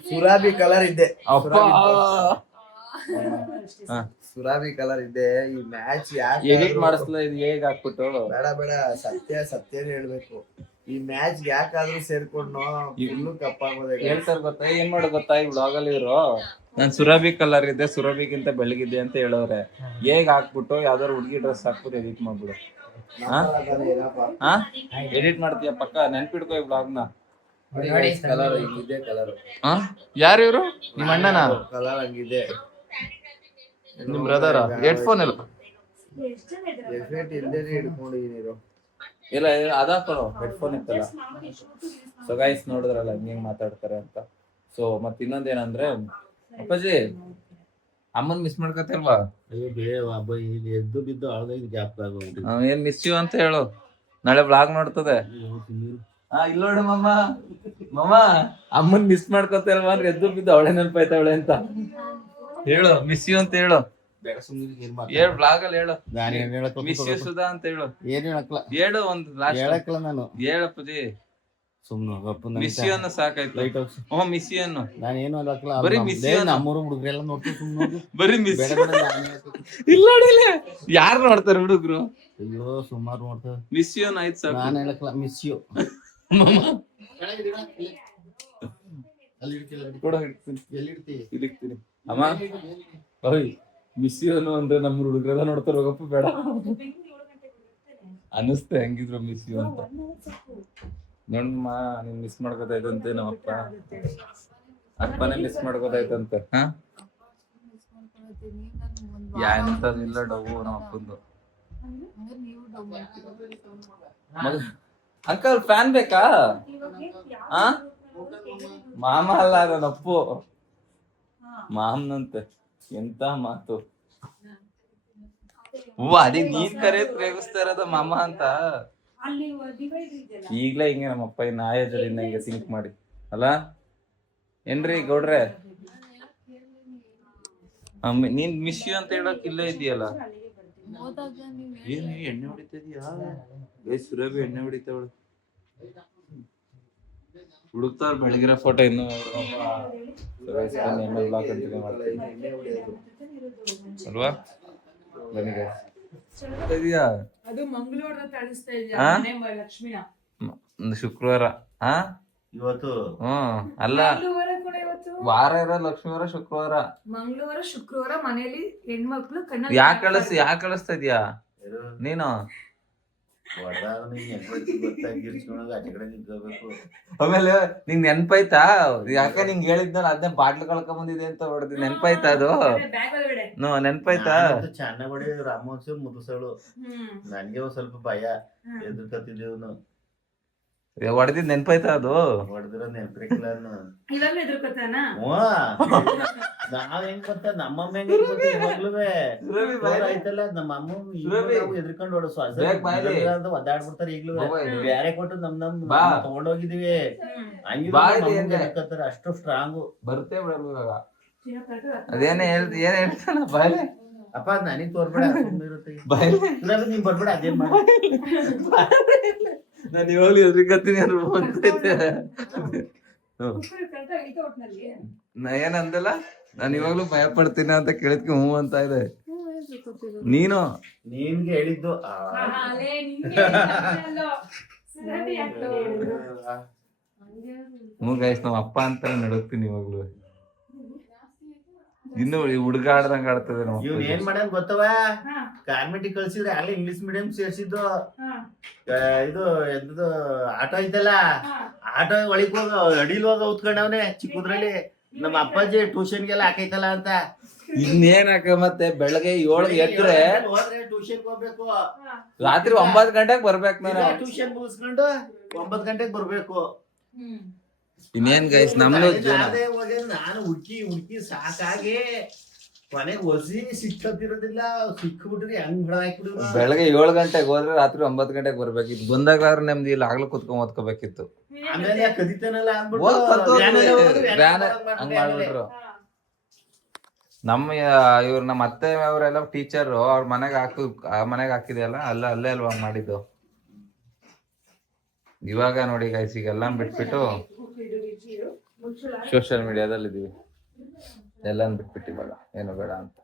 ಸುರಾಬಿ ಕಲರ್ ಇದೆ. ಸುರಾಬಿ ಕಲರ್ ಇದೆ. ಈ ಮ್ಯಾಚ್ ಯಾಕೆ ಎಡಿಟ್ ಮಾಡಿಸ್ಲ ಇದು ಹೇಗ್ ಹಾಕ್ಬಿಟ್ಟು? ಬೇಡ ಸತ್ಯನೇ ಹೇಳ್ಬೇಕು. ಈ ಮ್ಯಾಚ್ ಯಾಕಾದ್ರೂ ಸೇರ್ಕೊಂಡು ಇನ್ನು ಕಪ್ಪಾಗೋದೇ. ಹೇಳ್ತಾರ ಗೊತ್ತಾ, ಏನ್ ಮಾಡೋದು ಗೊತ್ತಾ, ಈ ವ್ಲಾಗ್ ಅಲ್ಲಿ ಇವರು ನಾನ್ ಸುರಭಿ ಕಲರ್ ಇದೆ, ಸುರಭಿಗಿಂತ ಬೆಳಗಿದ್ದೆ ಅಂತ ಹೇಳೋರೆ. ಹೇಗ್ ಹಾಕ್ಬಿಟ್ಟು ಯಾವ್ದಾದ್ರು ಹುಡುಗಿ ಡ್ರೆಸ್ ಹಾಕ್ಬಿಟ್ಟು ಎಡಿಟ್ ಮಾಡ್ಬಿಡು. ಎಡಿಟ್ ಮಾಡ್ತೀಯ ಪಕ್ಕ, ನೆನ್ಪಿಡ್ಕೋ ಈ ವ್ಲಾಗ್ನ. ಕಲರ್ ಇದೆ ಕಲರ್. ಯಾರು ಇವರು? ನಿಮ್ಮ ಅಣ್ಣನ? ಕಲರ್ ಹಂಗಿದೆ. ನಿಮ್ ಬ್ರದರ? ಹೆಡ್ಫೋನ್ ಇಲ್ಲ. ಎಷ್ಟ್ ಜನ ಇದಾರೆ? ಎಫೆಕ್ಟ್ ಇಲ್ದೇನೆ ಹಿಡ್ಕೊಂಡಿದೀನಿ. ಇಲ್ಲ ಅದಾಕೋ ಹೆಡ್ಫೋನ್ ಇತ್ತಲ್ಲ. ಸೊ ಗೈಸ್ ನೋಡಿದ್ರಲ್ಲ ಹೆಂಗ್ ಮಾತಾಡ್ತಾರೆ ಅಂತ. ಸೊ ಮತ್ ಇನ್ನೊಂದೇನಂದ್ರೆ ಅಪ್ಪಾಜಿ ಅಮ್ಮನ್ ಮಿಸ್ ಮಾಡ್ಕತಿಲ್ವಾ? ಅಯ್ಯೋ ಬೇವ ಹಬ್ಬ ಇಲ್ಲಿ ಎದ್ದು ಬಿದ್ದು ಅಳ್ದೈದು ಜ್ಞಾಪಕ ಆಗೋಗ್ಬಿಟ್ಟು. ಏನ್ ಮಿಸ್ ಯು ಅಂತ ಹೇಳು, ನಾಳೆ ಬ್ಲಾಗ್ ನೋಡ್ತದೆ. ಇಲ್ಲ ನೋಡು ಮಮ್ಮ ಅಮ್ಮನ್ ಮಿಸ್ ಮಾಡ್ಕೊತಿಲ್ವಾ ಅಂದ್ರೆ ಎದ್ದು ಬಿದ್ದು ಅವಳೆ ನೆನಪಾಯ್ತವಳೆ ಅಂತ ಹೇಳು. ಮಿಸ್ ಯು ಅಂತ ಹೇಳು. ಹೇಳು ಬ್ಲಾಗ್ ಅಲ್ಲಿ ಹೇಳು. ಮಿಸ್ ಯು ಸುಧಾ ಅಂತ ಹೇಳು. ಏನ್ ಹೇಳಕ್ಲ ಹೇಳು ಒಂದ್ ಲಾಸ್ಟ್ ಹೇಳಕ್ಲ ನಾನು. ಹೇಳಪ್ಪಜಿ ಸುಮ್ನೆ ಮಿಸ್ ಯು ಅನ್ನೋ ಸಾಕಾಯ್ತು. ಲೈಟ್ ಹೌಸ್ ಮಿಸ್ ಯು ಅನ್ನು ನಾನೇನು ಅಲ್ಲಕ್ಲ. ಬರೀ miss you ಅನ್ನೋ. ನಮ್ಮೂರು ಹುಡುಗ್ರೆಲ್ಲ ನೋಡ್ತೀವಿ ಸುಮ್ಮನೆ. ಬರೀ ಮಿಸ್ ಬೇಡ ಬೇಡ ನಾನೇ ಹೇಳ್ತೀನಿ. ಇಲ್ಲ ನೋಡಿಲ್ಲ ಯಾರು ನೋಡ್ತಾರೆ ಹುಡುಗ್ರು? ಅಯ್ಯೋ ಸುಮಾರು ನೋಡ್ತಾರೆ. ಮಿಸ್ ಯು ಅನ್ನೋ ಆಯ್ತು ಸಾಕು. ನಾನು ಹೇಳಕ್ಲ ಮಿಸ್ ಯು. ಕೂಡ ಹಿಡ್ತೀನಿ ಎಲ್ಲಿಡ್ತಿ? ಇಲ್ಲಿಕ್ತೀನಿ ಅಮ್ಮ. ಓಯ್ ಮಿಸ್ ಯು ಅನ್ನೋ ಅಂದ್ರೆ ನಮ್ಮ ಹುಡುಗ್ರೆಲ್ಲ ನೋಡ್ತಾರೆ. ಹೋಗಪ್ಪ ಬೇಡ ಅನ್ನಿಸ್ತೆ ಹೆಂಗಿದ್ರು ಮಿಸ್ ಯು ಅಂತ. ನೋಡಮ್ಮ ನೀನ್ ಮಿಸ್ ಮಾಡ್ಕೋತಾಯ್ತಂತೆ ನಮ್ಮಪ್ಪ. ಅಪ್ಪನೇ ಮಿಸ್ ಮಾಡ್ಕೋತಾಯ್ತಂತೆ. ಎಂತದಿಲ್ಲ ಡವು ನಮ್ಮ ಅಪ್ಪಂದು. ಅಂಕಲ್ ಫ್ಯಾನ್ ಬೇಕಾ? ಆ ಮಾಮ ಅಲ್ಲ ನನ್ನ ಅಪ್ಪು. ಮಾಮನಂತೆ. ಎಂತ ಮಾತು. ಅದೇ ನೀನ್ ಕರೆಯತ್ ರೇಗಿಸ್ತಾ ಇರೋದ ಮಾಮ ಅಂತ. ಈಗ್ಲೇ ಹಿಂಗೆ ನಮ್ಮಪ್ಪ ನಾಯಜರಿಂದ ಹಿಂಗೆ ಸಿಂಕ್ ಮಾಡಿ ಅಲ್ಲ ಏನ್ರಿ ಗೌಡ್ರೆ? ನೀನ್ ಮಿಸ್ ಯು ಅಂತ ಹೇಳಕ್ ಇಲ್ಲೇ ಇದೆಯಲ್ಲ. ಏನ್ ಎಣ್ಣೆ ಹೊಡಿತಿದ್ಯಾ? ಸುರಭಿ ಎಣ್ಣೆ ಹೊಡಿತಾವಳು. ಹುಡುಕ್ತಾರ ಬೆಳಗಿರೋ ಫೋಟೋ ಇನ್ನು ಅಲ್ವಾ? ಅದು ಮಂಗಳವಾರ ತಳಿಸ್ತಾ ಲಕ್ಷ್ಮಿನ ಶುಕ್ರವಾರ ಇವತ್ತು ಅಲ್ಲ ವಾರ ಇರೋ ಲಕ್ಷ್ಮೀವಾರ ಶುಕ್ರವಾರ ಮಂಗಳವಾರ ಶುಕ್ರವಾರ ಮನೇಲಿ ಹೆಣ್ಮಕ್ಳು ಯಾಕೆ ಕಳಿಸ್ತಾ ಇದೀಯಾ ನೀನು? ಆಮೇಲೆ ನಿಂಗ್ ನೆನ್ಪಾಯ್ತಾ? ಯಾಕೆ ನಿಂಗ್ ಹೇಳಿದ್ನಲ್ಲ ಅದನ್ನ ಬಾಟ್ಲು ಕಳ್ಕೊಂಡ್ ಬಂದಿದೆ ಅಂತ ಹೊಡೆದಿ. ನೆನ್ಪಾಯ್ತಾ ಅದು? ನೆನ್ಪಾಯ್ತಾ? ಚೆನ್ನಾಗ್ ಹೊಡಿ ರಾಮೋತ್ಸವ ಮುದುಸಳು. ನನ್ಗೆ ಒಂದ್ ಸ್ವಲ್ಪ ಭಯ ಎದುರ್ಕತ್ತಿದ್ದೇವ್ನು. ಹೊಡೆದಿದ್ ನೆನ್ಪಾಯ್ತಾ ಅದು? ಹೊಡೆದಿರೋ ನೆನ್ಪಿರ್ಕಿಲ್ಲ. ಇವೆಲ್ಲ ಎದುರ್ಕೊತಾನ ನಾವ್ ಹೆಂಗ್ ಗೊತ್ತ ನಮ್ಮಮ್ಮ ಹೆಂಗ್ ಇವಾಗ್ಲೂವೆ ಆಯ್ತಲ್ಲ ನಮ್ಮ ಅಮ್ಮ ಎದ್ರಕೊಂಡ್ ಹೊಡೋ ಒದ್ದಾಡ್ಬಿಡ್ತಾರ. ಈಗ್ಲೂ ಬ್ಯಾರೆ ಕೊಟ್ಟು ನಮ್ ತಗೊಂಡೋಗಿದೀವಿ ಹಂಗಿರ್ತಾರೆ. ಅಷ್ಟು ಸ್ಟ್ರಾಂಗು ಬರುತ್ತೆ ಬಿಡಲ್ವಾಗ. ಅದೇನೇ ಏನ್ ಹೇಳ್ತಾನ ಬಾಯ್ಲೆ ಅಪ್ಪ ನನಗ್ ತೋರ್ಬೇಡ ಬಾಯ್ಲೆ ನೀನ್ ಬರ್ಬೇಡ. ಅದೇನ್ ಮಾಡಿ ನಾನು ಇವಾಗ್ಲೂ ಎದ್ರಿಕತ್ತೀನಿ ಏನಂದಲ್ಲ. ನಾನು ಇವಾಗ್ಲೂ ಭಯ ಪಡ್ತೀನಿ ಅಂತ ಕೇಳಿದ್ಕೆ ಹ್ಞೂ ಅಂತ ಇದೆ. ನೀನು ನಿನ್ಗೆ ಹೇಳಿದ್ದು ಹ್ಞೂ ಗೈಸ್ ನಮ್ಮ ಅಪ್ಪ ಅಂತ ನಡುಕ್ತೀನಿ ಇವಾಗ್ಲೂ. ಇನ್ನು ಹುಡುಗಾಡ್ದಂಗ ಆಡ್ತದೆ ನಾವು. ಇವ್ನ ಏನ್ ಮಾಡ್ಯಾನ ಗೊತ್ತವ? ಕಾರ್ಮೆಂಟಿಗೆ ಕಳ್ಸಿದ್ರೆ ಅಲ್ಲಿ ಇಂಗ್ಲಿಷ್ ಮೀಡಿಯಂ ಸೇರ್ಸಿದ್ದು. ಇದು ಎಂತದು ಆಟೋ ಐತಲ್ಲ, ಆಟೋ ಒಳಗ್ ಹೋಗ ಅಡಿಲ್ ಹೋಗ ಉತ್ಕೊಂಡವನೆ ಚಿಕ್ಕದ್ರಲ್ಲಿ. ನಮ್ಮ ಅಪ್ಪಾಜಿ ಟ್ಯೂಷನ್ಗೆಲ್ಲ ಹಾಕೈತಲ್ಲ ಅಂತ. ಇನ್ನೇನ್ ಮತ್ತೆ ಬೆಳಗ್ಗೆ 7 ಎದ್ರೆ ಟ್ಯೂಷನ್ ಹೋಗ್ಬೇಕು. ರಾತ್ರಿ 9 ಗಂಟೆಗೆ ಬರ್ಬೇಕು. ನಾನು ಟ್ಯೂಷನ್ ಮುಗಿಸ್ಕೊಂಡು 9 ಗಂಟೆಗೆ ಬರ್ಬೇಕು. ಇನ್ನೇನ್ ಗೈಸ್ ನಮ್ದು ನಾನು ಹುಡ್ಕಿ ಸಾಕಾಗಿ ಕೊನೆಗೆ ಒಸಿ ಸಿಕ್ಕತ್ತಿರೋದಿಲ್ಲ. ಸಿಕ್ಬಿಟ್ರಿ ಹಂಗ್ ಹೊಡಾಕ್ಬಿಡು. ಬೆಳಗ್ಗೆ 7 ಗಂಟೆಗೆ ಹೋದ್ರೆ ರಾತ್ರಿ 9 ಗಂಟೆಗೆ ಬರ್ಬೇಕಿತ್ತು. ಬಂದಾಗ್ಲಾದ್ರೆ ನಮ್ದು ಇಲ್ಲಿ ಆಗ್ಲೂ ಕುತ್ಕೊಂಡ್ ಓದ್ಕೋಬೇಕಿತ್ತು. ಆಮೇಲೆ ಕದಿತಾನಲ್ಲ ಹಂಗ್ ಮಾಡ್ಬಿಟ್ರು. ನಮ್ಮ ಅತ್ತೆ ಅವರೆಲ್ಲ ಟೀಚರ್. ಅವ್ರ ಮನೆಗೆ ಹಾಕಿದೆಯಲ್ಲ ಅಲ್ಲೇ ಅಲ್ವಾ ಮಾಡಿದ್ದು. ಇವಾಗ ನೋಡಿ ಗೈಸ್ ಈಗೆಲ್ಲ ಬಿಟ್ಬಿಟ್ಟು ಸೋಷಿಯಲ್ ಮೀಡಿಯಾದಲ್ಲಿ ಇದೀವಿ. ಎಲ್ಲ ಬಿಟ್ಬಿಟ್ಟು ಇವಾಗ ಏನು ಬೇಡ ಅಂತ.